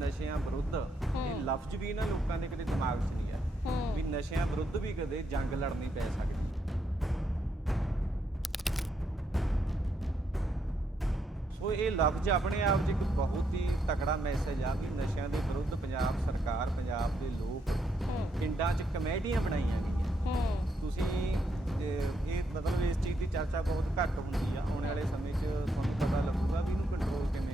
ਨਸ਼ਿਆਂ ਵਿਰੁੱਧ ਇਹ। ਲਫ਼ਜ਼ ਵੀ ਨਾ ਲੋਕਾਂ ਦੇ ਕਦੇ ਦਿਮਾਗ 'ਚ ਨਹੀਂ ਆਇਆ ਵੀ ਨਸ਼ਿਆਂ ਵਿਰੁੱਧ ਵੀ ਕਦੇ ਜੰਗ ਲੜਨੀ ਪੈ ਸਕਦੀ। ਸੋ ਇਹ ਲਫ਼ਜ਼ ਆਪਣੇ ਆਪ 'ਚ ਇੱਕ ਬਹੁਤ ਹੀ ਤਕੜਾ ਮੈਸੇਜ ਆ ਵੀ ਨਸ਼ਿਆਂ ਦੇ ਵਿਰੁੱਧ ਪੰਜਾਬ ਸਰਕਾਰ ਪੰਜਾਬ ਦੇ ਲੋਕ ਪਿੰਡਾਂ 'ਚ ਕਮੇਟੀਆਂ ਬਣਾਈਆਂ ਗਈਆਂ। ਤੁਸੀਂ ਇਹ ਮਤਲਬ ਇਸ ਚੀਜ਼ ਦੀ ਚਰਚਾ ਬਹੁਤ ਘੱਟ ਹੁੰਦੀ ਆ। ਆਉਣ ਵਾਲੇ ਸਮੇਂ 'ਚ ਤੁਹਾਨੂੰ ਪਤਾ ਲੱਗੂਗਾ ਵੀ ਇਹਨੂੰ ਕੰਟਰੋਲ ਕਿਵੇਂ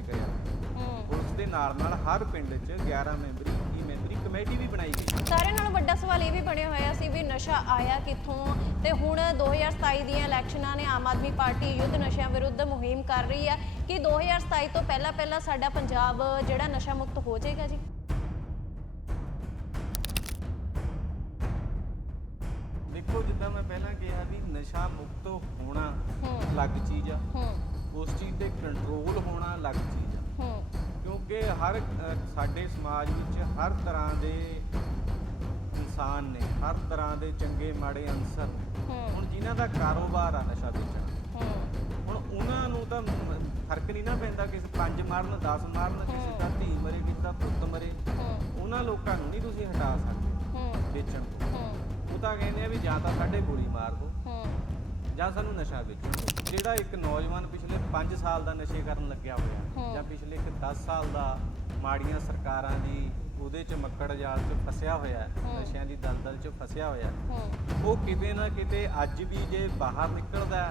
ਦੇ ਨਾਲ ਨਾਲ ਹਰ ਪਿੰਡ 'ਚ 11 ਮੈਂਬਰੀ 21 ਮੈਂਬਰੀ ਕਮੇਟੀ ਵੀ ਬਣਾਈ ਗਈ। ਸਾਰਿਆਂ ਨਾਲੋਂ ਵੱਡਾ ਸਵਾਲ ਇਹ ਵੀ ਬਣਿਆ ਹੋਇਆ ਸੀ ਵੀ ਨਸ਼ਾ ਆਇਆ ਕਿੱਥੋਂ ਤੇ ਹੁਣ 2027 ਦੀਆਂ ਇਲੈਕਸ਼ਨਾਂ ਨੇ ਆਮ ਆਦਮੀ ਪਾਰਟੀ ਯੁੱਧ ਨਸ਼ਿਆਂ ਵਿਰੁੱਧ ਮੁਹਿੰਮ ਕਰ ਰਹੀ ਹੈ। ਕਿ 2027 ਤੋਂ ਪਹਿਲਾਂ ਪਹਿਲਾਂ ਸਾਡਾ ਪੰਜਾਬ ਜਿਹੜਾ ਨਸ਼ਾ ਮੁਕਤ ਹੋ ਜਾਏਗਾ ਜੀ? ਦੇਖੋ ਜਿੱਦਾਂ ਮੈਂ ਪਹਿਲਾਂ ਕਿਹਾ ਵੀ ਨਸ਼ਾ ਮੁਕਤ ਹੋਣਾ ਹੂੰ। ਅਲੱਗ ਚੀਜ਼ ਆ। ਹੂੰ। ਉਸ ਚੀਜ਼ ਤੇ ਕੰਟਰੋਲ ਹੋਣਾ ਅਲੱਗ ਚੀਜ਼ ਆ ਕਿਉਂਕਿ ਹਰ ਸਾਡੇ ਸਮਾਜ ਵਿੱਚ ਹਰ ਤਰ੍ਹਾਂ ਦੇ ਇਨਸਾਨ ਨੇ ਹਰ ਤਰ੍ਹਾਂ ਦੇ ਚੰਗੇ ਮਾੜੇ ਅਨਸਰ ਹੂੰ। ਹੁਣ ਜਿਨ੍ਹਾਂ ਦਾ ਕਾਰੋਬਾਰ ਆ ਨਸ਼ਾ ਵੇਚਣਾ। ਹੁਣ ਉਹਨਾਂ ਨੂੰ ਤਾਂ ਫ਼ਰਕ ਨਹੀਂ ਨਾ ਪੈਂਦਾ ਕਿਸੇ ਪੰਜ ਮਾਰਨ 10 ਮਾਰਨ ਕਿਸੇ ਦਾ ਧੀ ਮਰੇ ਕਿਸੇ ਦਾ ਪੁੱਤ ਮਰੇ। ਉਹਨਾਂ ਲੋਕਾਂ ਨੂੰ ਨਹੀਂ ਤੁਸੀਂ ਹਟਾ ਸਕਦੇ। ਵੇਚਣ। ਤੋਂ ਉਹ ਤਾਂ ਕਹਿੰਦੇ ਆ ਵੀ ਜਾਂ ਤਾਂ ਸਾਡੇ ਗੋਲੀ ਮਾਰ ਦਿਓ। ਜਾਂ ਸਾਨੂੰ ਨਸ਼ਾ ਦਿਓ ਜਿਹੜਾ ਇੱਕ ਨੌਜਵਾਨ ਪਿਛਲੇ 5 ਸਾਲ ਦਾ ਨਸ਼ੇ ਕਰਨ ਲੱਗਿਆ ਹੋਇਆ। ਜਾਂ ਪਿਛਲੇ ਇੱਕ 10 ਸਾਲ ਦਾ ਮਾੜੀਆਂ ਸਰਕਾਰਾਂ ਦੀ ਉਹਦੇ ਚ ਮੱਕੜ ਜਾਲ ਚ ਫਸਿਆ ਹੋਇਆ। ਨਸ਼ਿਆਂ ਦੀ ਦਲਦਲ ਚ ਫਸਿਆ ਹੋਇਆ ਉਹ ਕਿਤੇ ਨਾ ਕਿਤੇ ਅੱਜ ਵੀ ਜੇ ਬਾਹਰ ਨਿਕਲਦਾ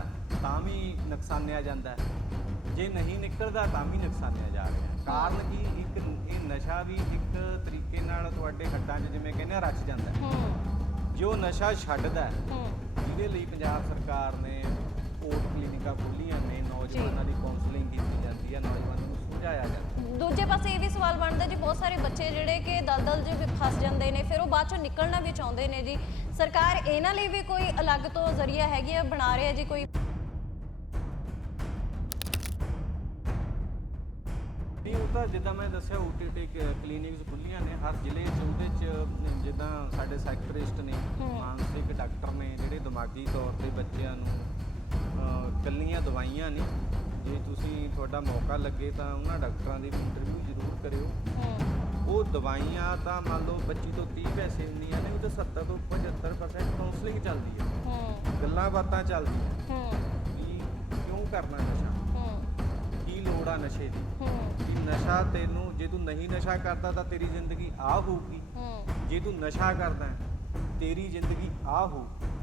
ਤਾਂ ਵੀ ਨੁਕਸਾਨਿਆ ਜਾਂਦਾ। ਜੇ ਨਹੀਂ ਨਿਕਲਦਾ ਤਾਂ ਵੀ ਨੁਕਸਾਨਿਆ ਜਾ ਰਿਹਾ ਹੈ। ਕਾਰਨ ਕੀ ਇੱਕ ਇਹ ਨਸ਼ਾ ਵੀ ਇੱਕ ਤਰੀਕੇ ਨਾਲ ਤੁਹਾਡੇ ਹੱਡਾਂ 'ਚ ਜਿਵੇਂ ਕਹਿੰਦੇ ਰਚ ਜਾਂਦਾ ਜੋ ਨਸ਼ਾ ਛੱਡਦਾ ਜਿਹਦੇ ਲਈ ਪੰਜਾਬ ਸਰਕਾਰ ਨੇ ਕੋਰਟ ਕਲੀਨਿਕਾਂ ਖੋਲ੍ਹੀਆਂ ਨੇ ਨੌਜਵਾਨਾਂ ਦੀ ਕਾਉਂਸਲਿੰਗ ਕੀਤੀ ਜਾਂਦੀ ਹੈ ਨੌਜਵਾਨਾਂ ਨੂੰ ਸਮਝਾਇਆ ਜਾਂਦਾ। ਦੂਜੇ ਪਾਸੇ ਇਹ ਵੀ ਸਵਾਲ ਬਣਦਾ ਜੀ ਬਹੁਤ ਸਾਰੇ ਬੱਚੇ ਜਿਹੜੇ ਕਿ ਦਲਦਲ 'ਚ ਵੀ ਫਸ ਜਾਂਦੇ ਨੇ ਫਿਰ ਉਹ ਬਾਅਦ ਚੋਂ ਨਿਕਲਣਾ ਵੀ ਚਾਹੁੰਦੇ ਨੇ ਜੀ ਸਰਕਾਰ ਇਹਨਾਂ ਲਈ ਵੀ ਕੋਈ ਅਲੱਗ ਤੋਂ ਜ਼ਰੀਆ ਹੈਗੀ ਆ ਬਣਾ ਰਿਹਾ ਜੀ ਕੋਈ ਨਹੀਂ ਉਹ ਤਾਂ ਜਿੱਦਾਂ ਮੈਂ ਦੱਸਿਆ ਓਟੀਟੀ ਕਲੀਨਿਕਸ ਖੁੱਲੀਆਂ ਨੇ ਹਰ ਜ਼ਿਲ੍ਹੇ 'ਚ ਉਹਦੇ 'ਚ ਜਿੱਦਾਂ ਸਾਡੇ ਸਾਈਕਟ੍ਰਿਸਟ ਨੇ। ਮਾਨਸਿਕ ਡਾਕਟਰ ਨੇ ਜਿਹੜੇ ਦਿਮਾਗੀ ਤੌਰ ਤੇ ਬੱਚਿਆਂ ਨੂੰ ਕੱਲੀਆਂ ਦਵਾਈਆਂ ਨਹੀਂ। ਜੇ ਤੁਸੀਂ ਤੁਹਾਡਾ ਮੌਕਾ ਲੱਗੇ ਤਾਂ ਉਹਨਾਂ ਡਾਕਟਰਾਂ ਦੀ ਇੰਟਰਵਿਊ ਜ਼ਰੂਰ ਕਰਿਓ। ਉਹ ਦਵਾਈਆਂ ਤਾਂ ਮੰਨ ਲਓ 25 ਤੋਂ 30 ਪੈਸੇ ਹੁੰਦੀਆਂ ਨੇ ਉਹ ਤਾਂ 70 ਤੋਂ 75% ਕਾਉਂਸਲਿੰਗ ਚੱਲਦੀ ਹੈ ਹੂੰ। ਗੱਲਾਂ ਬਾਤਾਂ ਚੱਲਦੀਆਂ ਹੂੰ। ਵੀ ਕਿਉਂ ਕਰਨਾ ਨਸ਼ਾ? ਹੂੰ। ਕੀ ਲੋੜ ਆ ਨਸ਼ੇ ਦੀ? ਹੂੰ। ਕਿ ਨਸ਼ਾ ਤੈਨੂੰ ਜੇ ਤੂੰ ਨਹੀਂ ਨਸ਼ਾ ਕਰਦਾ ਤਾਂ ਤੇਰੀ ਜ਼ਿੰਦਗੀ ਆ ਹੋਊਗੀ। ਹੂੰ। ਜੇ ਤੂੰ ਨਸ਼ਾ ਕਰਦਾ ਤੇਰੀ ਜ਼ਿੰਦਗੀ ਆ ਹੋਊ ਉਹਨੂੰ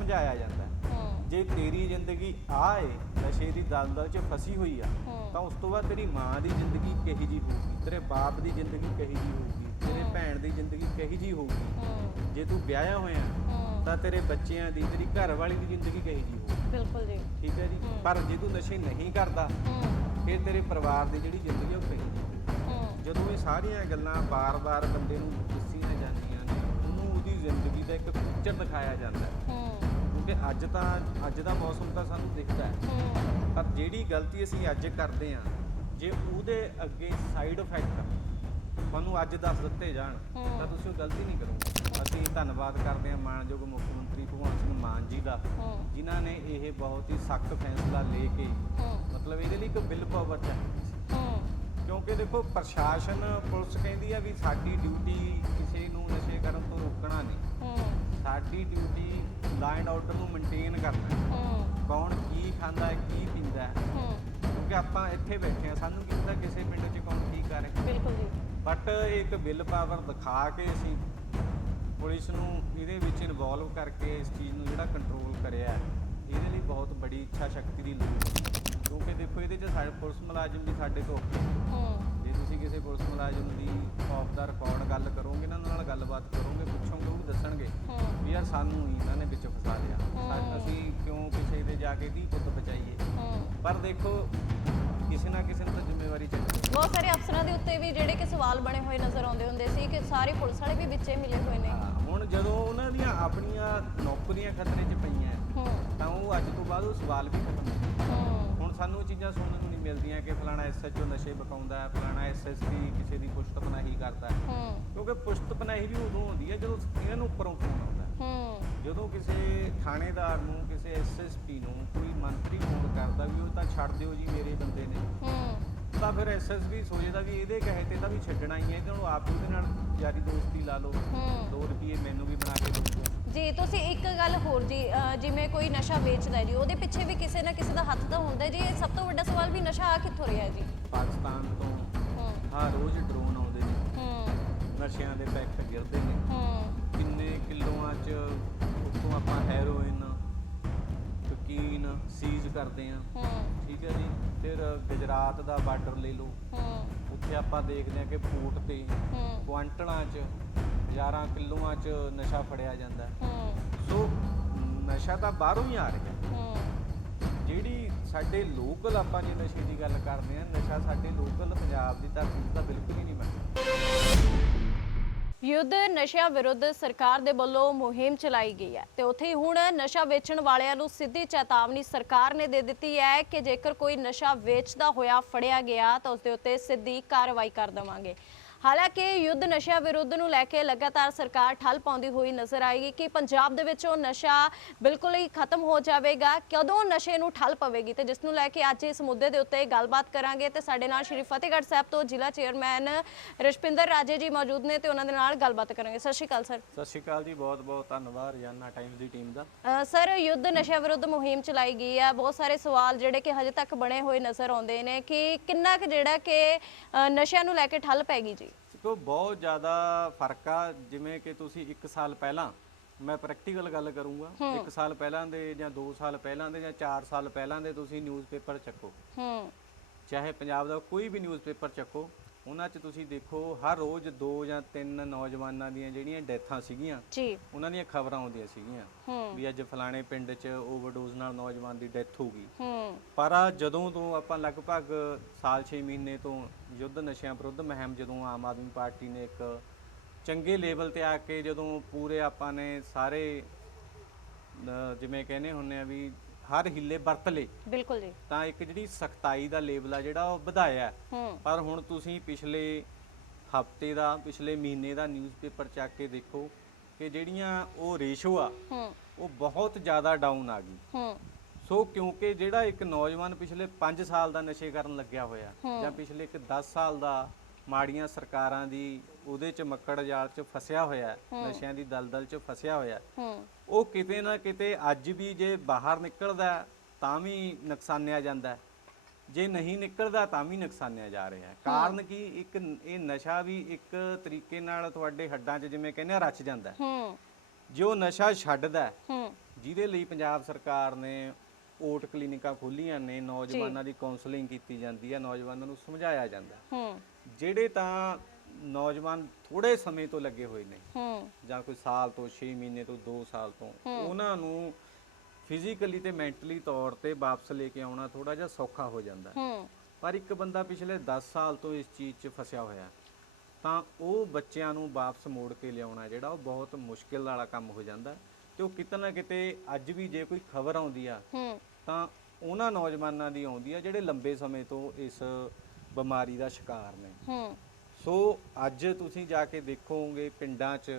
ਸਮਝਾਇਆ ਜਾਂਦਾ ਹੈ। ਹੂੰ। ਜੇ ਤੇਰੀ ਜ਼ਿੰਦਗੀ ਆ ਏ ਨਸ਼ੇ ਦੀ ਦਲਦਲ 'ਚ ਫਸੀ ਹੋਈ ਆ ਹੂੰ। ਤਾਂ ਉਸ ਤੋਂ ਬਾਅਦ ਤੇਰੀ ਮਾਂ ਦੀ ਜ਼ਿੰਦਗੀ ਕਿਹੀ ਜੀ ਹੋਊਗੀ? ਤੇਰੇ ਬਾਪ ਦੀ ਜ਼ਿੰਦਗੀ ਕਿਹੀ ਜੀ ਹੋਊਗੀ? ਤੇਰੇ ਹੂੰ। ਭੈਣ ਦੀ ਜ਼ਿੰਦਗੀ ਕਿਹੀ ਜੀ ਹੋਊਗੀ? ਹੂੰ। ਜੇ ਤੂੰ ਵਿਆਹਿਆ ਹੋਇਆ ਹੂੰ। ਤਾਂ ਤੇਰੇ ਬੱਚਿਆਂ ਦੀ ਤੇਰੀ ਘਰ ਵਾਲੀ ਦੀ ਜ਼ਿੰਦਗੀ ਕਿਹੀ ਜੀ ਹੋਊਗੀ? ਬਿਲਕੁਲ ਜੀ। ਠੀਕ ਹੈ ਜੀ? ਹੂੰ। ਪਰ ਜੇ ਤੂੰ ਨਸ਼ੇ ਨਹੀਂ ਕਰਦਾ ਹੂੰ। ਫਿਰ ਤੇਰੇ ਪਰਿਵਾਰ ਦੀ ਜਿਹੜੀ ਜ਼ਿੰਦਗੀ ਆ ਉਹ ਕਿਹੀ ਜੀ ਹੂੰ। ਜਦੋਂ ਇਹ ਸਾਰੀਆਂ ਗੱਲਾਂ ਬਾਰ-ਬਾਰ ਬੰਦੇ ਨੂੰ ਦੱਸੀਆਂ ਜਾਂਦੀਆਂ ਨੇ ਉਹਨੂੰ ਉਹਦੀ ਜ਼ਿੰਦਗੀ ਦਾ ਇੱਕ ਪਿਕਚਰ ਦਿਖਾਇਆ ਜਾਂਦਾ ਹੈ। ਹੂੰ। ਕਿਉਂਕਿ ਅੱਜ ਤਾਂ ਅੱਜ ਦਾ ਮੌਸਮ ਤਾਂ ਸਾਨੂੰ ਦਿਖਦਾ ਹੈ। ਪਰ ਜਿਹੜੀ ਗਲਤੀ ਅਸੀਂ ਅੱਜ ਕਰਦੇ ਹਾਂ ਜੇ ਉਹਦੇ ਅੱਗੇ ਸਾਈਡ ਇਫੈਕਟ ਤੁਹਾਨੂੰ ਅੱਜ ਦੱਸ ਦਿੱਤੇ ਜਾਣ। ਤਾਂ ਤੁਸੀਂ ਉਹ ਗਲਤੀ ਨਹੀਂ ਕਰੋਗੇ। ਅਸੀਂ ਧੰਨਵਾਦ ਕਰਦੇ ਹਾਂ ਮਾਨਯੋਗ ਮੁੱਖ ਮੰਤਰੀ ਭਗਵੰਤ ਸਿੰਘ ਮਾਨ ਜੀ ਦਾ ਜਿਨ੍ਹਾਂ ਨੇ ਇਹ ਬਹੁਤ ਹੀ ਸਖਤ ਫੈਸਲਾ ਲੈ ਕੇ ਮਤਲਬ ਇਹਦੇ ਲਈ ਇੱਕ ਬਿੱਲ ਪਾਵਰ ਚਾਹੀਦੀ ਸੀ। ਹੂੰ। ਕਿਉਂਕਿ ਦੇਖੋ ਪ੍ਰਸ਼ਾਸਨ ਪੁਲਿਸ ਕਹਿੰਦੀ ਆ ਵੀ ਸਾਡੀ ਡਿਊਟੀ ਕਿਸੇ ਨੂੰ ਨਸ਼ੇ ਕਰਨ ਤੋਂ ਰੋਕਣਾ ਨਹੀਂ। ਸਾਡੀ ਡਿਊਟੀ ਐਂਡ ਆਰਡਰ ਨੂੰ ਮੇਨਟੇਨ ਕਰਨਾ ਹੈ। ਹੂੰ। ਕੌਣ ਕੀ ਖਾਂਦਾ ਹੈ ਕੀ ਪੀਂਦਾ ਹੈ। ਹੂੰ। ਕਿਉਂਕਿ ਆਪਾਂ ਇੱਥੇ ਬੈਠੇ ਆ ਸਾਨੂੰ ਕੀ ਪਤਾ ਕਿਸੇ ਪਿੰਡ 'ਚ ਕੌਣ ਕੀ ਕਰ ਰਿਹਾ। ਬਿਲਕੁਲ ਜੀ। ਬਟ ਇੱਕ ਬਿੱਲ ਪਾਵਰ ਦਿਖਾ ਕੇ ਅਸੀਂ ਪੁਲਿਸ ਨੂੰ ਇਹਦੇ ਵਿੱਚ ਇਨਵੋਲਵ ਕਰਕੇ ਇਸ ਚੀਜ਼ ਨੂੰ ਜਿਹੜਾ ਕੰਟਰੋਲ ਕਰਿਆ ਹੈ, ਇਹਦੇ ਲਈ ਬਹੁਤ ਬੜੀ ਇੱਛਾ ਸ਼ਕਤੀ ਦੀ ਲੋੜ ਹੈ। ਕਿਉਂਕਿ ਦੇਖੋ ਇਹਦੇ 'ਚ ਸਾਡੇ ਪੁਲਿਸ ਮੁਲਾਜ਼ਮ ਵੀ ਸਾਡੇ ਤੋਂ। ਹੂੰ। ਜੇ ਤੁਸੀਂ ਕਿਸੇ ਪੁਲਿਸ ਮੁਲਾਜ਼ਮ ਦੀ ਆਫ ਦਾ ਰਿਕਾਰਡ ਗੱਲ ਕਰੋਗੇ ਨਾ ਉਹਨਾਂ ਨਾਲ ਗੱਲਬਾਤ ਕਰੋਗੇ ਪੁੱਛੋਗੇ ਉਹ ਵੀ ਦੱਸਣਗੇ ਵੀ ਯਾਰ ਸਾਨੂੰ ਹੀ ਇਹਨਾਂ ਨੇ ਵਿੱਚ ਫਸਾ ਲਿਆ। ਸਾ-। ਅਸੀਂ ਕਿਉਂ ਕਿਸੇ ਦੇ ਜਾ ਕੇ ਦੀ ਪੁੱਤ ਬਚਾਈਏ ਪਰ ਦੇਖੋ ਕਿਸੇ ਨਾ ਕਿਸੇ ਨੂੰ ਤਾਂ ਜ਼ਿੰਮੇਵਾਰੀ ਚਾਹੀਦੀ ਹੈ। ਬਹੁਤ ਸਾਰੇ ਅਫਸਰਾਂ ਦੇ ਉੱਤੇ ਵੀ ਜਿਹੜੇ ਕਿ ਸਵਾਲ ਬਣੇ ਹੋਏ ਨਜ਼ਰ ਆਉਂਦੇ ਹੁੰਦੇ ਸੀ ਕਿ ਸਾਰੇ ਪੁਲਿਸ ਵਾਲੇ ਵੀ ਵਿੱਚੇ ਮਿਲੇ ਹੋਏ ਨੇ। ਹੁਣ ਜਦੋਂ ਉਹਨਾਂ ਦੀਆਂ ਆਪਣੀਆਂ ਨੌਕਰੀਆਂ ਖਤਰੇ 'ਚ ਪਈਆਂ ਹੂੰ। ਤਾਂ ਉਹ ਅੱਜ ਤੋਂ ਬਾਅਦ ਉਹ ਸਵਾਲ ਵੀ ਖਤਮ ਹੋ ਸਾਨੂੰ ਚੀਜ਼ਾਂ ਸੁਣਨ ਨੂੰ ਨਹੀਂ ਮਿਲਦੀਆਂ ਕਿ ਫਲਾਣਾ ਐਸਐਚਓ ਨਸ਼ੇ ਬਕਾਉਂਦਾ ਹੈ ਫਲਾਣਾ ਐਸਐਸਪੀ ਕਿਸੇ ਦੀ ਪੁਸ਼ਤ ਪਨਾਹੀ ਕਰਦਾ ਹੈ। ਹੂੰ। ਕਿਉਂਕਿ ਪੁਸ਼ਤ ਪਨਾਹੀ ਵੀ ਉਦੋਂ ਹੁੰਦੀ ਹੈ ਜਦੋਂ ਇਹਨਾਂ ਨੂੰ ਉੱਪਰੋਂ ਫੋਨ ਆਉਂਦਾ ਹੈ। ਹੂੰ। ਜਦੋਂ ਕਿਸੇ ਥਾਣੇਦਾਰ ਨੂੰ ਕਿਸੇ ਐਸਐਸਪੀ ਨੂੰ ਕੋਈ ਮੰਤਰੀ ਫੋਨ ਕਰਦਾ ਵੀ ਉਹ ਤਾਂ ਛੱਡ ਦਿਓ ਜੀ ਮੇਰੇ ਬੰਦੇ ਨੇ। ਹੂੰ। ਤਾਂ ਫਿਰ ਐਸਐਸਪੀ ਸੋਚਦਾ ਵੀ ਇਹਦੇ ਕਹੇ ਤੇ ਤਾਂ ਵੀ ਛੱਡਣਾ ਹੀ ਹੈ ਹੁਣ ਆਪ ਉਹਦੇ ਨਾਲ ਯਾਰੀ ਦੋਸਤੀ ਲਾ ਲਓ। ਹੂੰ। 2 ਰੁਪਏ ਮੈਨੂੰ ਵੀ ਬਣਾ ਕੇ ਦਊਗਾ ਜੀ ਤੁਸੀਂ ਇੱਕ ਗੱਲ ਹੋਰ ਜੀ ਅਹ ਜਿਵੇਂ ਕੋਈ ਨਸ਼ਾ ਵੇਚਦਾ ਜੀ ਉਹਦੇ ਪਿੱਛੇ ਵੀ ਕਿਸੇ ਨਾ ਕਿਸੇ ਦਾ ਹੱਥ ਤਾਂ ਹੁੰਦਾ ਜੀ ਇਹ ਸਭ ਤੋਂ ਵੱਡਾ ਸਵਾਲ ਵੀ ਨਸ਼ਾ ਆ ਕਿੱਥੋਂ ਰਿਹਾ ਜੀ? ਪਾਕਿਸਤਾਨ ਤੋਂ ਹੂੰ। ਹਰ ਰੋਜ਼ ਡਰੋਨ ਆਉਂਦੇ ਨੇ। ਹੂੰ। ਨਸ਼ਿਆਂ ਦੇ ਪੈਕਟ ਗਿਰਦੇ ਨੇ। ਹੂੰ। ਕਿੰਨੇ ਕਿਲੋਆਂ ਚ ਉੱਥੋਂ ਆਪਾਂ ਹੈਰੋਇਨ ਕੋਕੀਨ ਸੀਜ਼ ਕਰਦੇ ਆ ਹੂੰ। ਠੀਕ ਹੈ ਜੀ? ਫਿਰ ਗੁਜਰਾਤ ਦਾ ਬਾਰਡਰ ਲੈ ਲਓ। ਹੂੰ। ਉੱਥੇ ਆਪਾਂ ਦੇਖਦੇ ਆ ਕਿ ਫੂਟ ਤੇ ਹੂੰ। ਕੁਆਂਟਲਾਂ ਚ ਹਜ਼ਾਰਾਂ ਕਿਲੋਆਂ ਚ ਨਸ਼ਾ ਫੜਿਆ ਜਾਂਦਾ ਹੈ। ਹੂੰ। ਸੋ ਨਸ਼ਾ ਤਾਂ ਬਾਹਰੋਂ ਹੀ ਆ ਰਿਹਾ ਹੂੰ। ਜਿਹੜੀ ਸਾਡੇ ਲੋਕਲ ਆਪਾਂ ਜੇ ਨਸ਼ੇ ਦੀ ਗੱਲ ਕਰਦੇ ਆ ਨਸ਼ਾ ਸਾਡੇ ਲੋਕਲ ਪੰਜਾਬ ਦੀ ਧਰਤੀ 'ਤੇ ਤਾਂ ਬਿਲਕੁਲ ਹੀ ਨਹੀਂ ਮਿਲਦਾ ਯੁੱਧ ਨਸ਼ਿਆਂ ਵਿਰੁੱਧ ਸਰਕਾਰ ਦੇ ਵੱਲੋਂ ਮੁਹਿੰਮ ਚਲਾਈ ਗਈ ਹੈ ਤੇ ਉੱਥੇ ਹੀ ਹੁਣ ਨਸ਼ਾ ਵੇਚਣ ਵਾਲਿਆਂ ਨੂੰ ਸਿੱਧੀ ਚੇਤਾਵਨੀ ਸਰਕਾਰ ਨੇ ਦੇ ਦਿੱਤੀ ਹੈ ਕਿ ਜੇਕਰ ਕੋਈ ਨਸ਼ਾ ਵੇਚਦਾ ਹੋਇਆ ਫੜਿਆ ਗਿਆ ਤਾਂ ਉਸ ਦੇ ਉੱਤੇ ਸਿੱਧੀ ਕਾਰਵਾਈ ਕਰ ਦੇਵਾਂਗੇ। ਹਾਲਾਂਕਿ ਯੁੱਧ ਨਸ਼ਿਆਂ ਵਿਰੁੱਧ ਨੂੰ ਲੈ ਕੇ ਲਗਾਤਾਰ ਸਰਕਾਰ ਠੱਲ ਪਾਉਂਦੀ ਹੋਈ ਨਜ਼ਰ ਆਏਗੀ ਕਿ ਪੰਜਾਬ ਦੇ ਵਿੱਚ ਉਹ ਨਸ਼ਾ ਬਿਲਕੁਲ ਹੀ ਖਤਮ ਹੋ ਜਾਵੇਗਾ ਕਦੋਂ ਨਸ਼ੇ ਨੂੰ ਠੱਲ ਪਵੇਗੀ ਤੇ ਜਿਸ ਨੂੰ ਲੈ ਕੇ ਅੱਜ ਇਸ ਮੁੱਦੇ ਦੇ ਉੱਤੇ ਗੱਲਬਾਤ ਕਰਾਂਗੇ ਤੇ ਸਾਡੇ ਨਾਲ ਸ਼੍ਰੀ ਫਤਿਹਗੜ੍ਹ ਸਾਹਿਬ ਤੋਂ ਜ਼ਿਲ੍ਹਾ ਚੇਅਰਮੈਨ ਰਸ਼ਪਿੰਦਰ ਰਾਜੇ ਜੀ ਮੌਜੂਦ ਨੇ ਤੇ ਉਹਨਾਂ ਦੇ ਨਾਲ ਗੱਲਬਾਤ ਕਰਾਂਗੇ। ਸਤਿ ਸ਼੍ਰੀ ਅਕਾਲ ਸਰ। ਸਤਿ ਸ਼੍ਰੀ ਅਕਾਲ ਜੀ ਬਹੁਤ ਬਹੁਤ ਧੰਨਵਾਦ ਰਜਾਨਾ ਟਾਈਮਜ਼ ਦੀ ਟੀਮ ਦਾ। ਸਰ ਯੁੱਧ ਨਸ਼ਿਆਂ ਵਿਰੁੱਧ ਮੁਹਿੰਮ ਚਲਾਈ ਗਈ ਹੈ ਬਹੁਤ ਸਾਰੇ ਸਵਾਲ ਜਿਹੜੇ ਕਿ ਹਜੇ ਤੱਕ ਬਣੇ ਹੋਏ ਨਜ਼ਰ ਆਉਂਦੇ ਨੇ ਕਿ ਕਿੰਨਾ ਕੁ ਜਿਹੜਾ ਕਿ ਨਸ਼ਿਆਂ ਨੂੰ ਲੈ ਕੇ ਠੱਲ ਪੈਗੀ ਜੀ? ਦੇਖੋ ਬਹੁਤ ਜ਼ਿਆਦਾ ਫ਼ਰਕ ਆ ਜਿਵੇਂ ਕਿ ਤੁਸੀਂ 1 ਸਾਲ ਪਹਿਲਾਂ ਮੈਂ ਪ੍ਰੈਕਟੀਕਲ ਗੱਲ ਕਰੂੰਗਾ 1 ਸਾਲ ਪਹਿਲਾਂ ਦੇ ਜਾਂ 2 ਸਾਲ ਪਹਿਲਾਂ ਦੇ ਜਾਂ 4 ਸਾਲ ਪਹਿਲਾਂ ਦੇ ਤੁਸੀਂ ਨਿਊਜ਼ਪੇਪਰ ਚੱਕੋ। ਹੂੰ। ਚਾਹੇ ਪੰਜਾਬ ਦਾ ਕੋਈ ਵੀ ਨਿਊਜ਼ਪੇਪਰ ਚੱਕੋ ਉਹਨਾਂ 'ਚ ਤੁਸੀਂ ਦੇਖੋ ਹਰ ਰੋਜ਼ ਦੋ ਜਾਂ ਤਿੰਨ ਨੌਜਵਾਨਾਂ ਦੀਆਂ ਜਿਹੜੀਆਂ ਡੈਥਾਂ ਸੀਗੀਆਂ ਜੀ। ਉਹਨਾਂ ਦੀਆਂ ਖਬਰਾਂ ਆਉਂਦੀਆਂ ਸੀਗੀਆਂ ਵੀ ਅੱਜ ਫਲਾਣੇ ਪਿੰਡ 'ਚ ਓਵਰਡੋਜ਼ ਨਾਲ ਨੌਜਵਾਨ ਦੀ ਡੈਥ ਹੋ ਗਈ। ਪਰ ਆ ਜਦੋਂ ਤੋਂ ਆਪਾਂ ਲਗਭਗ ਸਾਲ 6 ਮਹੀਨੇ ਤੋਂ ਯੁੱਧ ਨਸ਼ਿਆਂ ਵਿਰੁੱਧ ਮੁਹਿੰਮ ਜਦੋਂ ਆਮ ਆਦਮੀ ਪਾਰਟੀ ਨੇ ਇੱਕ ਚੰਗੇ ਲੈਵਲ ਤੇ ਆ ਕੇ ਜਦੋਂ ਪੂਰੇ ਆਪਾਂ ਨੇ ਸਾਰੇ ਜਿਵੇਂ ਕਹਿੰਦੇ ਹੁੰਨੇ ਆ ਵੀ ਹਰ ਹਿੱਲੇ ਵਰਤ ਲਏ। ਬਿਲਕੁਲ ਜੀ। ਤਾਂ ਇੱਕ ਜਿਹੜੀ ਸਖਤਾਈ ਦਾ ਲੈਵਲ ਆ ਜਿਹੜਾ ਉਹ ਵਧਾਇਆ ਹੈ। ਹੂੰ। ਪਰ ਹੁਣ ਤੁਸੀਂ ਪਿਛਲੇ ਹਫ਼ਤੇ ਦਾ ਪਿਛਲੇ ਮਹੀਨੇ ਦਾ ਨਿਊਜ਼ਪੇਪਰ ਚੱਕ ਕੇ ਦੇਖੋ ਕਿ ਜਿਹੜੀਆਂ ਉਹ ਰੇਸ਼ੋ ਆ ਹੂੰ। ਉਹ ਬਹੁਤ ਜ਼ਿਆਦਾ ਡਾਊਨ ਆ ਗਈ। ਹੂੰ। ਸੋ ਕਿਉਂਕਿ ਜਿਹੜਾ ਇੱਕ ਨੌਜਵਾਨ ਪਿਛਲੇ 5 ਸਾਲ ਦਾ ਨਸ਼ੇ ਕਰਨ ਲੱਗਿਆ ਹੋਇਆ ਜਾਂ ਪਿਛਲੇ ਇੱਕ 10 ਸਾਲ ਦਾ ਮਾੜੀਆਂ ਸਰਕਾਰਾਂ ਦੀ ਉਹਦੇ ਚ ਮੱਕੜ ਜਾਲ ਚ ਫਸਿਆ ਹੋਇਆ ਨਸ਼ਿਆਂ ਦੀ ਦਲਦਲ ਚ ਫਸਿਆ ਹੋਇਆ ਉਹ ਕਿਤੇ ਨਾ ਕਿਤੇ ਅੱਜ ਵੀ ਜੇ ਬਾਹਰ ਨਿਕਲਦਾ ਤਾਂ ਵੀ ਨੁਕਸਾਨਿਆ ਜਾਂਦਾ। ਜੇ ਨਹੀਂ ਨਿਕਲਦਾ ਤਾਂ ਵੀ ਨੁਕਸਾਨਿਆ ਜਾ ਰਿਹਾ ਕਾਰਨ ਕੀ? ਇੱਕ ਇਹ ਨਸ਼ਾ ਵੀ ਇੱਕ ਤਰੀਕੇ ਨਾਲ ਤੁਹਾਡੇ ਹੱਡਾਂ 'ਚ ਜਿਵੇਂ ਕਹਿੰਦੇ ਰਚ ਜਾਂਦਾ ਜੋ ਨਸ਼ਾ ਛੱਡਦਾ ਜਿਹਦੇ ਲਈ ਪੰਜਾਬ ਸਰਕਾਰ ਨੇ ਓਟ ਕਲੀਨਿਕਾਂ ਖੋਲੀਆਂ ਨੇ ਨੌਜਵਾਨਾਂ ਦੀ ਕਾਉਂਸਲਿੰਗ ਕੀਤੀ ਜਾਂਦੀ ਹੈ ਨੌਜਵਾਨਾਂ ਨੂੰ ਸਮਝਾਇਆ ਜਾਂਦਾ ਹੈ। ਜਿਹੜੇ ਤਾਂ ਨੌਜਵਾਨ ਥੋੜੇ ਸਮੇਂ ਤੋਂ ਲੱਗੇ ਹੋਏ ਨੇ ਹੂੰ। ਜਾਂ ਕੋਈ ਸਾਲ ਤੋਂ 6 ਮਹੀਨੇ ਤੋਂ 2 ਸਾਲ ਤੋਂ ਉਹਨਾਂ ਨੂੰ ਫਿਜ਼ੀਕਲੀ ਤੇ ਮੈਂਟਲੀ ਤੌਰ ਤੇ ਵਾਪਸ ਲੈ ਕੇ ਆਉਣਾ ਥੋੜਾ ਜਿਹਾ ਸੌਖਾ ਹੋ ਜਾਂਦਾ ਹੈ। ਪਰ ਇੱਕ ਬੰਦਾ ਪਿਛਲੇ 10 ਸਾਲ ਤੋਂ ਇਸ ਚੀਜ਼ 'ਚ ਫਸਿਆ ਹੋਇਆ ਤਾਂ ਉਹ ਬੱਚਿਆਂ ਨੂੰ ਵਾਪਸ ਮੋੜ ਕੇ ਲਿਆਉਣਾ ਜਿਹੜਾ ਉਹ ਬਹੁਤ ਮੁਸ਼ਕਿਲ ਵਾਲਾ ਕੰਮ ਹੋ ਜਾਂਦਾ ਤੇ ਉਹ ਕਿਤੇ ਨਾ ਕਿਤੇ ਅੱਜ ਵੀ ਜੇ ਕੋਈ ਖਬਰ ਆਉਂਦੀ ਆ ਤਾਂ ਉਹਨਾਂ ਨੌਜਵਾਨਾਂ ਦੀ ਆਉਂਦੀ ਆ ਜਿਹੜੇ ਲੰਬੇ ਸਮੇਂ ਤੋਂ ਇਸ ਬਿਮਾਰੀ ਦਾ ਸ਼ਿਕਾਰ ਨੇ। ਹੂੰ। ਸੋ ਅੱਜ ਤੁਸੀਂ ਜਾ ਕੇ ਦੇਖੋਗੇ ਪਿੰਡਾਂ 'ਚ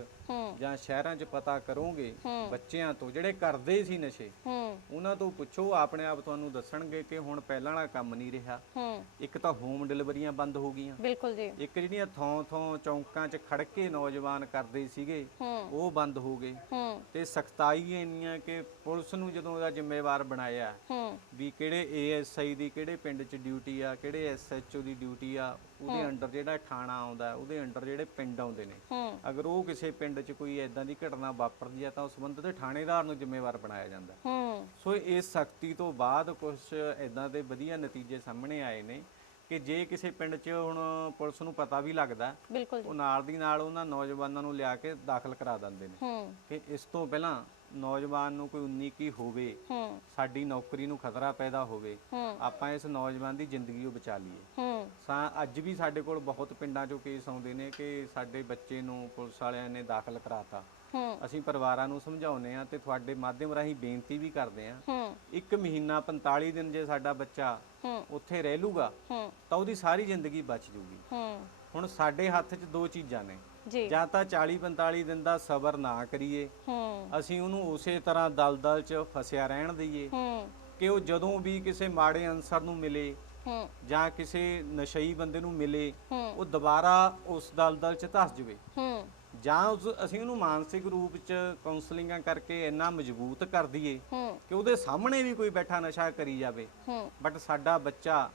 ਜਾਂ ਸ਼ਹਿਰਾਂ 'ਚ ਪਤਾ ਕਰੋਗੇ। ਬੱਚਿਆਂ ਤੋਂ ਜਿਹੜੇ ਕਰਦੇ ਸੀ ਨਸ਼ੇ ਉਹਨਾਂ ਤੋਂ ਪੁੱਛੋ ਆਪਣੇ ਆਪ ਤੁਹਾਨੂੰ ਦੱਸਣਗੇ ਕਿ ਹੁਣ ਪਹਿਲਾਂ ਵਾਲਾ ਕੰਮ ਨਹੀਂ ਰਿਹਾ। ਇੱਕ ਤਾਂ ਹੋਮ ਡਿਲੀਵਰੀਆਂ ਬੰਦ ਹੋ ਗਈਆਂ। ਬਿਲਕੁਲ ਜੀ। ਇੱਕ ਜਿਹੜੀਆਂ ਥੋਂ ਥੋਂ ਚੌਂਕਾਂ 'ਚ ਖੜ ਕੇ ਨੌਜਵਾਨ ਕਰਦੇ ਸੀਗੇ ਉਹ ਬੰਦ ਹੋ ਗਏ। ਤੇ ਸਖਤਾਈ ਇੰਨੀਆਂ ਕਿ ਪੁਲਿਸ ਨੂੰ ਜਦੋਂ ਉਹਦਾ ਜ਼ਿੰਮੇਵਾਰ ਬਣਾਇਆ ਵੀ ਕਿਹੜੇ ਏਐਸਆਈ ਦੀ ਕਿਹੜੇ ਪਿੰਡ 'ਚ ਡਿਊਟੀ ਆ ਕਿਹੜੇ ਐਸਐਚਓ ਦੀ ਡਿਊਟੀ ਆ ਉਹਦੇ ਅੰਡਰ ਜਿਹੜਾ ਥਾਣਾ ਆਉਂਦਾ ਉਹਦੇ ਅੰਡਰ ਜਿਹੜੇ ਪਿੰਡ ਆਉਂਦੇ ਨੇ। ਅਗਰ ਉਹ ਕਿਸੇ ਪਿੰਡ 'ਚ ਕੋਈ ਐਦਾਂ ਦੀ ਘਟਨਾ ਵਾਪਰਦੀ ਆ ਤਾਂ ਉਸ ਸੰਬੰਧਿਤ ਥਾਣੇਦਾਰ ਨੂੰ ਜ਼ਿੰਮੇਵਾਰ ਬਣਾਇਆ ਜਾਂਦਾ ਹੂੰ। ਸੋ ਇਸ ਸਖਤੀ ਤੋਂ ਬਾਅਦ ਕੁਝ ਐਦਾਂ ਦੇ ਵਧੀਆ ਨਤੀਜੇ ਸਾਹਮਣੇ ਆਏ ਨੇ ਕਿ ਜੇ ਕਿਸੇ ਪਿੰਡ 'ਚ ਹੁਣ ਪੁਲਿਸ ਨੂੰ ਪਤਾ ਵੀ ਲੱਗਦਾ ਬਿਲਕੁਲ ਉਹ ਨਾਲ ਦੀ ਨਾਲ ਉਹਨਾਂ ਨੌਜਵਾਨਾਂ ਨੂੰ ਲਿਆ ਕੇ ਦਾਖਲ ਕਰਾ ਦਿੰਦੇ ਨੇ ਹੂੰ। ਕਿ ਇਸ ਤੋਂ ਪਹਿਲਾਂ ਨੌਜਵਾਨ ਨੂੰ ਕੋਈ 19 ਕੀ ਹੋਵੇ ਹੂੰ। ਸਾਡੀ ਨੌਕਰੀ ਨੂੰ ਖਤਰਾ ਪੈਦਾ ਹੋਵੇ ਹੂੰ। ਆਪਾਂ ਇਸ ਨੌਜਵਾਨ ਦੀ ਜ਼ਿੰਦਗੀ ਉਹ ਬਚਾ ਲਈਏ। ਹੂੰ। ਸਾ ਅੱਜ ਵੀ ਸਾਡੇ ਕੋਲ ਬਹੁਤ ਪਿੰਡਾਂ 'ਚੋਂ ਕੇਸ ਆਉਂਦੇ ਨੇ ਕਿ ਸਾਡੇ ਬੱਚੇ ਨੂੰ ਪੁਲਿਸ ਵਾਲਿਆਂ ਨੇ ਦਾਖਲ ਕਰਾਤਾ। ਹੂੰ। ਅਸੀਂ ਪਰਿਵਾਰਾਂ ਨੂੰ ਸਮਝਾਉਂਦੇ ਆ ਤੇ ਤੁਹਾਡੇ ਮਾਧਿਅਮ ਰਾਹੀਂ ਬੇਨਤੀ ਵੀ ਕਰਦੇ ਆ ਹੂੰ। ਇੱਕ ਮਹੀਨਾ 45 ਦਿਨ ਜੇ ਸਾਡਾ ਬੱਚਾ ਹੂੰ। ਉੱਥੇ ਰਹਿ ਲੂਗਾ ਹੂੰ। ਤਾਂ ਉਹਦੀ ਸਾਰੀ ਜ਼ਿੰਦਗੀ ਬਚ ਜੂਗੀ। ਹੂੰ। ਹੁਣ ਸਾਡੇ ਹੱਥ 'ਚ ਦੋ ਚੀਜ਼ਾਂ ਨੇ। ਜੀ। ਜਾਂ ਤਾਂ 40 45 ਦਿਨ ਦਾ ਸਬਰ ਨਾ ਕਰੀਏ। ਹੂੰ। ਅਸੀਂ ਉਹਨੂੰ ਉਸੇ ਤਰ੍ਹਾਂ ਦਲਦਲ 'ਚ ਫਸਿਆ ਰਹਿਣ ਦਈਏ। ਹੂੰ। ਕਿ ਉਹ ਜਦੋਂ ਵੀ ਕਿਸੇ ਮਾੜੇ ਅਨਸਰ ਨੂੰ ਮਿਲੇ ਹੂੰ। ਜਾਂ ਕਿਸੇ ਨਸ਼ਈ ਬੰਦੇ ਨੂੰ ਮਿਲੇ ਉਹ ਦੁਬਾਰਾ ਉਸ ਦਲਦਲ 'ਚ ਧਸ ਜਵੇ। ਹੂੰ। ਜਾਂ ਉਸ ਅਸੀਂ ਉਹਨੂੰ ਮਾਨਸਿਕ ਰੂਪ 'ਚ ਕਾਉਂਸਲਿੰਗਾਂ ਕਰਕੇ ਇੰਨਾ ਮਜ਼ਬੂਤ ਕਰ ਦਈਏ ਕਿ ਉਹਦੇ ਸਾਹਮਣੇ ਵੀ ਕੋਈ ਬੈਠਾ ਨਸ਼ਾ ਕਰੀ ਜਾਵੇ। ਬਟ ਸਾਡਾ ਬੱਚਾ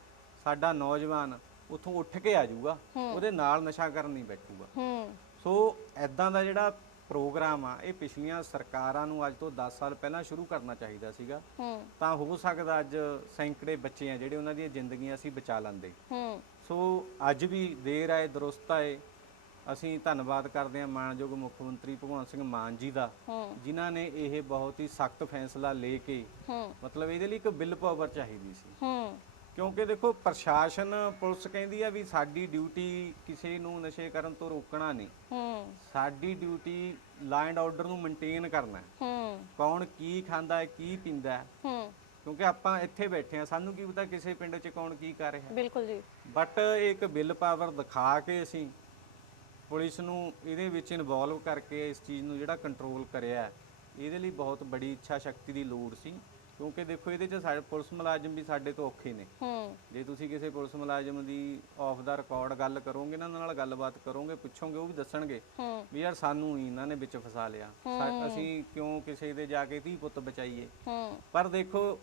ਸਾਡਾ ਨੌਜਵਾਨ ਉੱਥੋਂ ਉੱਠ ਕੇ ਆ ਜਾਊਗਾ ਉਹਦੇ ਨਾਲ ਨਸ਼ਾ ਕਰਨ ਨਹੀਂ ਬੈਠੂਗਾ। ਹੂੰ। ਸੋ ਐਦਾਂ ਦਾ ਜਿਹੜਾ ਪ੍ਰੋਗਰਾਮ ਆ ਇਹ ਪਿਛਲੀਆਂ ਸਰਕਾਰਾਂ ਨੂੰ ਅੱਜ ਤੋਂ 10 ਸਾਲ ਪਹਿਲਾਂ ਸ਼ੁਰੂ ਕਰਨਾ ਚਾਹੀਦਾ ਸੀਗਾ। ਹੂੰ। ਤਾਂ ਹੋ ਸਕਦਾ ਅੱਜ ਸੈਂਕੜੇ ਬੱਚੇ ਆ ਜਿਹੜੇ ਉਹਨਾਂ ਦੀਆਂ ਜ਼ਿੰਦਗੀਆਂ ਅਸੀਂ ਬਚਾ ਲੈਂਦੇ। ਹੂੰ। ਸੋ ਅੱਜ ਵੀ ਦੇਰ ਆਏ ਦਰੁਸਤ ਆਏ। ਅਸੀਂ ਧੰਨਵਾਦ ਕਰਦੇ ਹਾਂ ਮਾਨਯੋਗ ਮੁੱਖ ਮੰਤਰੀ ਭਗਵੰਤ ਸਿੰਘ ਮਾਨ ਜੀ ਦਾ ਹੂੰ। ਜਿਨ੍ਹਾਂ ਨੇ ਇਹ ਬਹੁਤ ਹੀ ਸਖਤ ਫੈਸਲਾ ਲੈ ਕੇ ਹੂੰ। ਮਤਲਬ ਇਹਦੇ ਲਈ ਇੱਕ ਬਿੱਲ ਪਾਵਰ ਚਾਹੀਦੀ ਸੀ। ਹੂੰ। ਕਿਉਂਕਿ ਦੇਖੋ ਪ੍ਰਸ਼ਾਸਨ ਪੁਲਿਸ ਕਹਿੰਦੀ ਆ ਵੀ ਸਾਡੀ ਡਿਊਟੀ ਕਿਸੇ ਨੂੰ ਨਸ਼ੇ ਕਰਨ ਤੋਂ ਰੋਕਣਾ ਨਹੀਂ। ਹੂੰ। ਸਾਡੀ ਡਿਊਟੀ ਲਾ ਐਂਡ ਆਰਡਰ ਨੂੰ ਮੇਨਟੇਨ ਕਰਨਾ ਹੈ। ਹੂੰ। ਕੌਣ ਕੀ ਖਾਂਦਾ ਹੈ ਕੀ ਪੀਂਦਾ ਹੈ। ਹੂੰ। ਕਿਉਂਕਿ ਆਪਾਂ ਇੱਥੇ ਬੈਠੇ ਆ ਸਾਨੂੰ ਕੀ ਪਤਾ ਕਿਸੇ ਪਿੰਡ 'ਚ ਕੌਣ ਕੀ ਕਰ ਰਿਹਾ ਬਿਲਕੁਲ ਜੀ। ਬਟ ਇੱਕ ਬਿੱਲ ਪਾਵਰ ਦਿਖਾ ਕੇ ਅਸੀਂ ਪੁਲਿਸ ਨੂੰ ਇਹਦੇ ਵਿੱਚ ਇਨਵੋਲਵ ਕਰਕੇ ਇਸ ਚੀਜ਼ ਨੂੰ ਜਿਹੜਾ ਕੰਟਰੋਲ ਕਰਿਆ ਹੈ, ਇਹਦੇ ਲਈ ਬਹੁਤ ਬੜੀ ਇੱਛਾ ਸ਼ਕਤੀ ਦੀ ਲੋੜ ਸੀ। ਕਿਉਂਕਿ ਦੇਖੋ ਇਹਦੇ 'ਚ ਸਾਡੇ ਪੁਲਿਸ ਮੁਲਾਜ਼ਮ ਵੀ ਸਾਡੇ ਤੋਂ ਔਖੇ ਨੇ। ਹੂੰ। ਜੇ ਤੁਸੀਂ ਕਿਸੇ ਪੁਲਿਸ ਮੁਲਾਜ਼ਮ ਦੀ ਆਫ ਦਾ ਰਿਕਾਰਡ ਗੱਲ ਕਰੋਗੇ ਇਹਨਾਂ ਨਾਲ ਗੱਲਬਾਤ ਕਰੋਗੇ ਪੁੱਛੋਗੇ ਉਹ ਵੀ ਦੱਸਣਗੇ ਹੂੰ। ਵੀ ਯਾਰ ਸਾਨੂੰ ਹੀ ਇਹਨਾਂ ਨੇ ਵਿੱਚ ਫਸਾ ਲਿਆ। ਸਾ- ਅਸੀਂ ਕਿਉਂ ਕਿਸੇ ਦੇ ਜਾ ਕੇ ਧੀ ਪੁੱਤ ਬਚਾਈਏ? ਹੂੰ। ਪਰ ਦੇਖੋ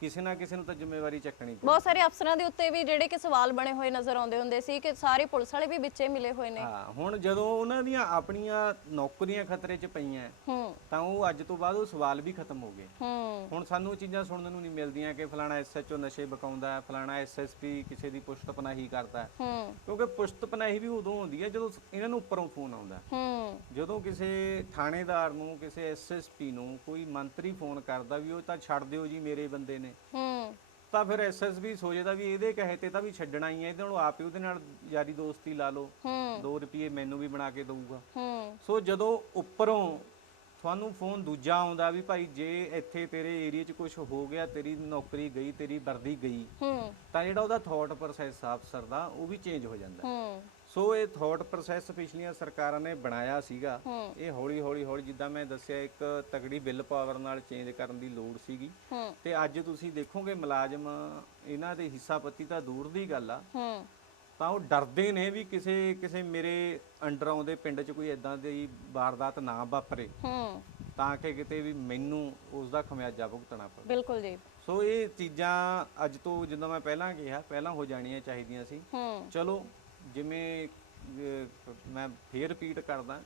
ਕਿਸੇ ਨਾ ਕਿਸੇ ਨੂੰ ਤਾਂ ਜ਼ਿੰਮੇਵਾਰੀ ਚੱਕਣੀ ਪਊ। ਬਹੁਤ ਸਾਰੇ ਅਫਸਰਾਂ ਦੇ ਉੱਤੇ ਵੀ ਜਿਹੜੇ ਕਿ ਸਵਾਲ ਬਣੇ ਹੋਏ ਨਜ਼ਰ ਆਉਂਦੇ ਹੁੰਦੇ ਸੀ ਕਿ ਸਾਰੇ ਪੁਲਿਸ ਵਾਲੇ ਵੀ ਵਿੱਚੇ ਮਿਲੇ ਹੋਏ ਨੇ। ਹਾਂ ਹੁਣ ਜਦੋਂ ਉਹਨਾਂ ਦੀਆਂ ਆਪਣੀਆਂ ਨੌਕਰੀਆਂ ਖਤਰੇ 'ਚ ਪਈਆਂ ਹੂੰ। ਤਾਂ ਉਹ ਅੱਜ ਤੋਂ ਬਾਅਦ ਉਹ ਸਵਾਲ ਵੀ ਖਤਮ ਹੋ ਗਏ। ਹੂੰ। ਹੁਣ ਸਾਨੂੰ ਚੀਜ਼ਾਂ ਸੁਣਨ ਨੂੰ ਨਹੀਂ ਮਿਲਦੀਆਂ ਕਿ ਫਲਾਣਾ ਐਸਐਚਓ ਨਸ਼ੇ ਬਕਾਉਂਦਾ ਹੈ ਫਲਾਣਾ ਐਸਐਸਪੀ ਕਿਸੇ ਦੀ ਪੁਸ਼ਤ ਪਨਾਹੀ ਕਰਦਾ। ਹੈ। ਹੂੰ ਕਿਉਂਕਿ ਪੁਸ਼ਤ ਪਨਾਹੀ ਵੀ ਉਦੋਂ ਹੁੰਦੀ ਹੈ ਜਦੋਂ ਇਹਨਾਂ ਨੂੰ ਉੱਪਰੋਂ ਫੋਨ ਆਉਂਦਾ। ਹੂੰ। ਜਦੋਂ ਕਿਸੇ ਥਾਣੇਦਾਰ ਨੂੰ ਕਿਸੇ ਐਸਐਸਪੀ ਨੂੰ ਕੋਈ ਮੰਤਰੀ ਫੋਨ ਕਰਦਾ ਵੀ ਉਹ ਤਾਂ ਛੱਡ ਦਿਓ ਜੀ ਮੇਰੇ ਬੰਦੇ ਨੇ। ਹੂੰ। ਤਾਂ ਫਿਰ ਐਸਐਸਪੀ ਸੋਚਦਾ ਵੀ ਇਹਦੇ ਕਹੇ ਤੇ ਤਾਂ ਵੀ ਛੱਡਣਾ ਹੀ ਹੈ ਇਹਦੇ ਨੂੰ ਆਪ ਹੀ ਉਹਦੇ ਨਾਲ ਯਾਰੀ ਦੋਸਤੀ ਲਾ ਲਓ। ਹੂੰ। 2 ਰੁਪਏ ਮੈਨੂੰ ਵੀ ਬਣਾ ਕੇ ਦਊਗਾ। ਹੂੰ। ਸੋ ਜਦੋਂ ਉੱਪਰੋਂ ਤੁਹਾਨੂੰ ਫੋਨ ਦੂਜਾ ਆਉਂਦਾ ਵੀ ਭਾਈ ਜੇ ਇੱਥੇ ਤੇਰੇ ਏਰੀਆ 'ਚ ਕੁਝ ਹੋ ਗਿਆ ਤੇਰੀ ਨੌਕਰੀ ਗਈ ਤੇਰੀ ਵਰਦੀ ਗਈ ਹੂੰ। ਤਾਂ ਜਿਹੜਾ ਉਹਦਾ ਥਾਟ ਪ੍ਰੋਸੈਸ ਅਫਸਰ ਦਾ ਉਹ ਵੀ ਚੇਂਜ ਹੋ ਜਾਂਦਾ। ਹੂੰ। ਸੋ ਇਹ ਥਾਟ ਪ੍ਰੋਸੈਸ ਪਿਛਲੀਆਂ ਸਰਕਾਰਾਂ ਨੇ ਬਣਾਇਆ ਸੀਗਾ। ਇਹ ਹੌਲੀ ਹੌਲੀ ਹੌਲੀ ਜਿੱਦਾਂ ਮੈਂ ਦੱਸਿਆ ਇੱਕ ਤਗੜੀ ਬਿੱਲ ਪਾਵਰ ਨਾਲ ਚੇਂਜ ਕਰਨ ਦੀ ਲੋੜ ਸੀਗੀ। ਤੇ ਅੱਜ ਤੁਸੀਂ ਦੇਖੋਗੇ ਮੁਲਾਜ਼ਮ ਇਹਨਾਂ ਦੇ ਹਿੱਸਾਪੱਤੀ ਤਾਂ ਦੂਰ ਦੀ ਗੱਲ ਆ। ਤਾਂ ਉਹ ਡਰਦੇ ਨੇ ਵੀ ਕਿਸੇ ਕਿਸੇ ਮੇਰੇ ਅੰਡਰ ਆਉਂਦੇ ਪਿੰਡ 'ਚ ਕੋਈ ਇਦਾਂ ਦੀ ਵਾਰਦਾਤ ਨਾ ਵਾਪਰੇ। ਤਾਂ ਕਿ ਕਿਤੇ ਵੀ ਮੈਨੂੰ ਉਸ ਦਾ ਖਮਿਆਜਾ ਭੁਗਤਣਾ ਪਵੇ। ਬਿਲਕੁਲ ਜੀ। ਸੋ ਇਹ ਚੀਜ਼ਾਂ ਅੱਜ ਤੋਂ ਜਿੱਦਾਂ ਮੈਂ ਪਹਿਲਾਂ ਕਿਹਾ ਪਹਿਲਾਂ ਹੋ ਜਾਣੀਆਂ ਚਾਹੀਦੀਆਂ ਸੀ। ਚਲੋ ਜਿਵੇਂ ਮੈਂ ਫੇਰ ਰਿਪੀਟ ਕਰਦਾ।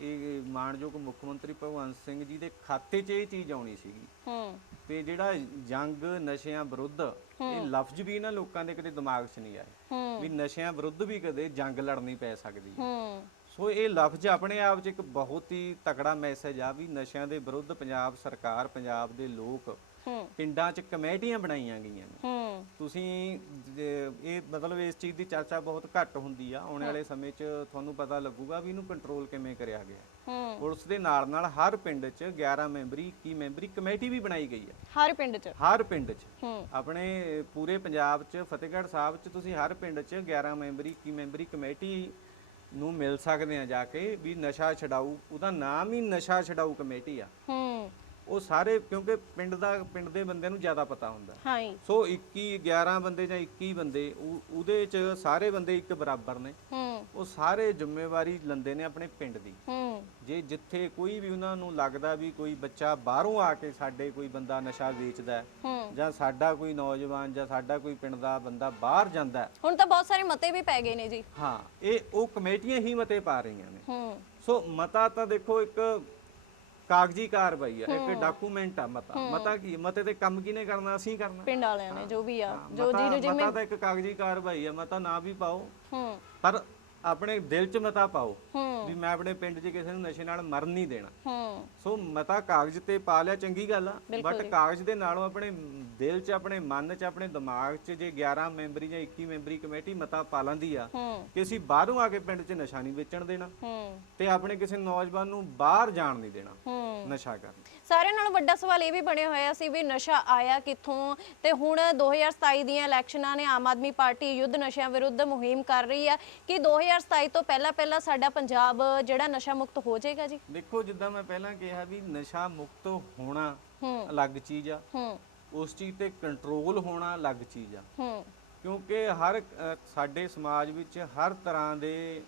ਇਹ ਮਾਨਯੋਗ ਮੁੱਖ ਮੰਤਰੀ ਭਗਵੰਤ ਸਿੰਘ ਜੀ ਦੇ ਖਾਤੇ 'ਚ ਇਹ ਚੀਜ਼ ਆਉਣੀ ਸੀਗੀ। ਹੂੰ। ਤੇ ਜਿਹੜਾ ਜੰਗ ਨਸ਼ਿਆਂ ਵਿਰੁੱਧ ਇਹ ਲਫ਼ਜ਼ ਵੀ ਇਹਨਾਂ ਲੋਕਾਂ ਦੇ ਕਦੇ ਦਿਮਾਗ 'ਚ ਨਹੀਂ ਆਏ। ਵੀ ਨਸ਼ਿਆਂ ਵਿਰੁੱਧ ਵੀ ਕਦੇ ਜੰਗ ਲੜਨੀ ਪੈ ਸਕਦੀ ਹੈ। ਸੋ ਇਹ ਲਫ਼ਜ਼ ਆਪਣੇ ਆਪ 'ਚ ਇੱਕ ਬਹੁਤ ਹੀ ਤਕੜਾ ਮੈਸੇਜ ਆ ਵੀ ਨਸ਼ਿਆਂ ਦੇ ਵਿਰੁੱਧ ਪੰਜਾਬ ਸਰਕਾਰ ਪੰਜਾਬ ਦੇ ਲੋਕ ਪਿੰਡਾਂ 'ਚ ਕਮੇਟੀਆਂ ਬਣਾਈਆਂ ਗਈਆਂ ਨੇ। ਤੁਸੀਂ ਇਹ ਮਤਲਬ ਇਸ ਚੀਜ਼ ਦੀ ਚਰਚਾ ਬਹੁਤ ਘੱਟ ਹੁੰਦੀ ਆ। ਆਉਣ ਵਾਲੇ ਸਮੇਂ 'ਚ ਤੁਹਾਨੂੰ ਪਤਾ ਲੱਗੂਗਾ ਵੀ ਇਹਨੂੰ ਕੰਟਰੋਲ ਕਿਵੇਂ ਕਰਿਆ ਗਿਆ। ਪੁਲਿਸ ਦੇ ਨਾਲ ਨਾਲ ਹਰ ਪਿੰਡ 'ਚ 11 ਮੈਂਬਰੀ 21 ਮੈਂਬਰੀ ਕਮੇਟੀ ਵੀ ਬਣਾਈ ਗਈ ਹੈ ਹਰ ਪਿੰਡ 'ਚ? ਹਰ ਪਿੰਡ 'ਚ। ਆਪਣੇ ਪੂਰੇ ਪੰਜਾਬ 'ਚ ਫਤਿਹਗੜ੍ਹ ਸਾਹਿਬ 'ਚ ਤੁਸੀਂ ਹਰ ਪਿੰਡ 'ਚ 11 ਮੈਂਬਰੀ 21 ਮੈਂਬਰੀ ਕਮੇਟੀ ਨੂੰ ਮਿਲ ਸਕਦੇ ਆ ਜਾ ਕੇ ਵੀ ਨਸ਼ਾ ਛਡਾਊ ਉਹਦਾ ਨਾਮ ਹੀ ਨਸ਼ਾ ਛਡਾਊ ਕਮੇਟੀ ਆ। ਹੂੰ। ਉਹ ਸਾਰੇ ਕਿਉਂਕਿ ਪਿੰਡ ਦਾ ਪਿੰਡ ਦੇ ਬੰਦਿਆਂ ਨੂੰ ਜ਼ਿਆਦਾ ਪਤਾ ਹੁੰਦਾ। ਹਾਂ ਜੀ। ਸੋ 21 11 ਬੰਦੇ ਜਾਂ 21 ਬੰਦੇ ਉਹ- ਉਹਦੇ 'ਚ ਸਾਰੇ ਬੰਦੇ ਇੱਕ ਬਰਾਬਰ ਨੇ। ਹੂੰ। ਉਹ ਸਾਰੇ ਜ਼ਿੰਮੇਵਾਰੀ ਲੈਂਦੇ ਨੇ ਆਪਣੇ ਪਿੰਡ ਦੀ। ਹੂੰ। ਜੇ ਜਿੱਥੇ ਕੋਈ ਵੀ ਉਹਨਾਂ ਨੂੰ ਲੱਗਦਾ ਵੀ ਕੋਈ ਬੱਚਾ ਬਾਹਰੋਂ ਆ ਕੇ ਸਾਡੇ ਕੋਈ ਬੰਦਾ ਨਸ਼ਾ ਵੇਚਦਾ ਹੈ ਹੂੰ। ਜਾਂ ਸਾਡਾ ਕੋਈ ਨੌਜਵਾਨ ਜਾਂ ਸਾਡਾ ਕੋਈ ਪਿੰਡ ਦਾ ਬੰਦਾ ਬਾਹਰ ਜਾਂਦਾ ਹੈ, ਹੁਣ ਤਾਂ ਬਹੁਤ ਸਾਰੇ ਮਤੇ ਵੀ ਪੈ ਗਏ ਨੇ ਜੀ। ਹਾਂ ਇਹ ਉਹ ਕਮੇਟੀਆਂ ਹੀ ਮਤੇ ਪਾ ਰਹੀਆਂ ਨੇ। ਹੂੰ। ਸੋ ਮਤਾ ਤਾਂ ਦੇਖੋ ਇੱਕ ਕਾਗਜ਼ੀ ਕਾਰਵਾਈ ਆ ਇੱਕ ਡਾਕੂਮੈਂਟ ਆ ਮਤਾ। ਮਤਾ ਕੀ? ਮਤੇ ਤੇ ਕੰਮ ਕਿਹਨੇ ਕਰਨਾ? ਅਸੀਂ ਕਰਨਾ। ਪਿੰਡ ਵਾਲਿਆਂ ਨੇ ਜੋ ਵੀ ਆ। ਜੋ ਜਿਹਨੂੰ ਜਿਵੇਂ ਮਤਾ ਤਾਂ ਇੱਕ ਕਾਗਜ਼ੀ ਕਾਰਵਾਈ ਆ ਮਤਾ ਨਾ ਵੀ ਪਾਓ। ਹੂੰ। ਪਰ ਆਪਣੇ ਦਿਲ 'ਚ ਮਤਾ ਪਾਓ ਵੀ ਮੈਂ ਆਪਣੇ ਪਿੰਡ 'ਚ ਕਿਸੇ ਨੂੰ ਨਸ਼ੇ ਨਾਲ ਮਰਨ ਨਹੀਂ ਦੇਣਾ। ਹੂੰ। ਸੋ ਮਤਾ ਕਾਗਜ਼ ਤੇ ਪਾ ਲਿਆ ਚੰਗੀ ਗੱਲ ਆ। ਬਟ। ਕਾਗਜ਼ ਦੇ ਨਾਲੋਂ ਆਪਣੇ ਦਿਲ 'ਚ ਆਪਣੇ ਮਨ 'ਚ ਆਪਣੇ ਦਿਮਾਗ 'ਚ ਜੇ 11 ਮੈਂਬਰੀ ਜਾਂ 21 ਮੈਂਬਰੀ ਕਮੇਟੀ ਮਤਾ ਪਾ ਲੈਂਦੀ ਆ ਕਿ ਅਸੀਂ ਬਾਹਰੋਂ ਆ ਕੇ ਪਿੰਡ 'ਚ ਨਸ਼ਾ ਨਹੀਂ ਵੇਚਣ ਦੇਣਾ ਤੇ ਆਪਣੇ ਕਿਸੇ ਨੌਜਵਾਨ ਨੂੰ ਬਾਹਰ ਜਾਣ ਨਹੀਂ ਦੇਣਾ ਨਸ਼ਾ ਕਰਨ। ਸਾਰਿਆਂ ਨਾਲੋਂ ਵੱਡਾ ਸਵਾਲ ਇਹ ਵੀ ਬਣਿਆ ਹੋਇਆ ਸੀ ਵੀ ਨਸ਼ਾ ਆਇਆ ਕਿੱਥੋਂ ਤੇ ਹੁਣ 2027 ਦੀਆਂ ਇਲੈਕਸ਼ਨਾਂ ਨੇ ਆਮ ਆਦਮੀ ਪਾਰਟੀ ਯੁੱਧ ਨਸ਼ਿਆਂ ਵਿਰੁੱਧ ਮੁਹਿੰਮ ਕਰ ਰਹੀ ਹੈ ਕਿ 2027 ਤੋਂ ਪਹਿਲਾਂ ਪਹਿਲਾਂ ਸਾਡਾ ਪੰਜਾਬ ਜਿਹੜਾ ਨਸ਼ਾ ਮੁਕਤ ਹੋ ਜਾਏਗਾ ਜੀ? ਦੇਖੋ ਜਿੱਦਾਂ ਮੈਂ ਪਹਿਲਾਂ ਕਿਹਾ ਵੀ ਨਸ਼ਾ ਮੁਕਤ ਹੋਣਾ ਅਲੱਗ ਚੀਜ਼ ਆ। ਉਸ ਚੀਜ਼ ਤੇ ਕੰਟਰੋਲ ਹੋਣਾ ਅਲੱਗ ਚੀਜ਼ ਆ। ਕਿਉਂਕਿ ਹਰ ਸਾਡੇ ਸਮਾਜ ਵਿੱਚ ਹਰ ਤਰ੍ਹਾਂ ਦੇ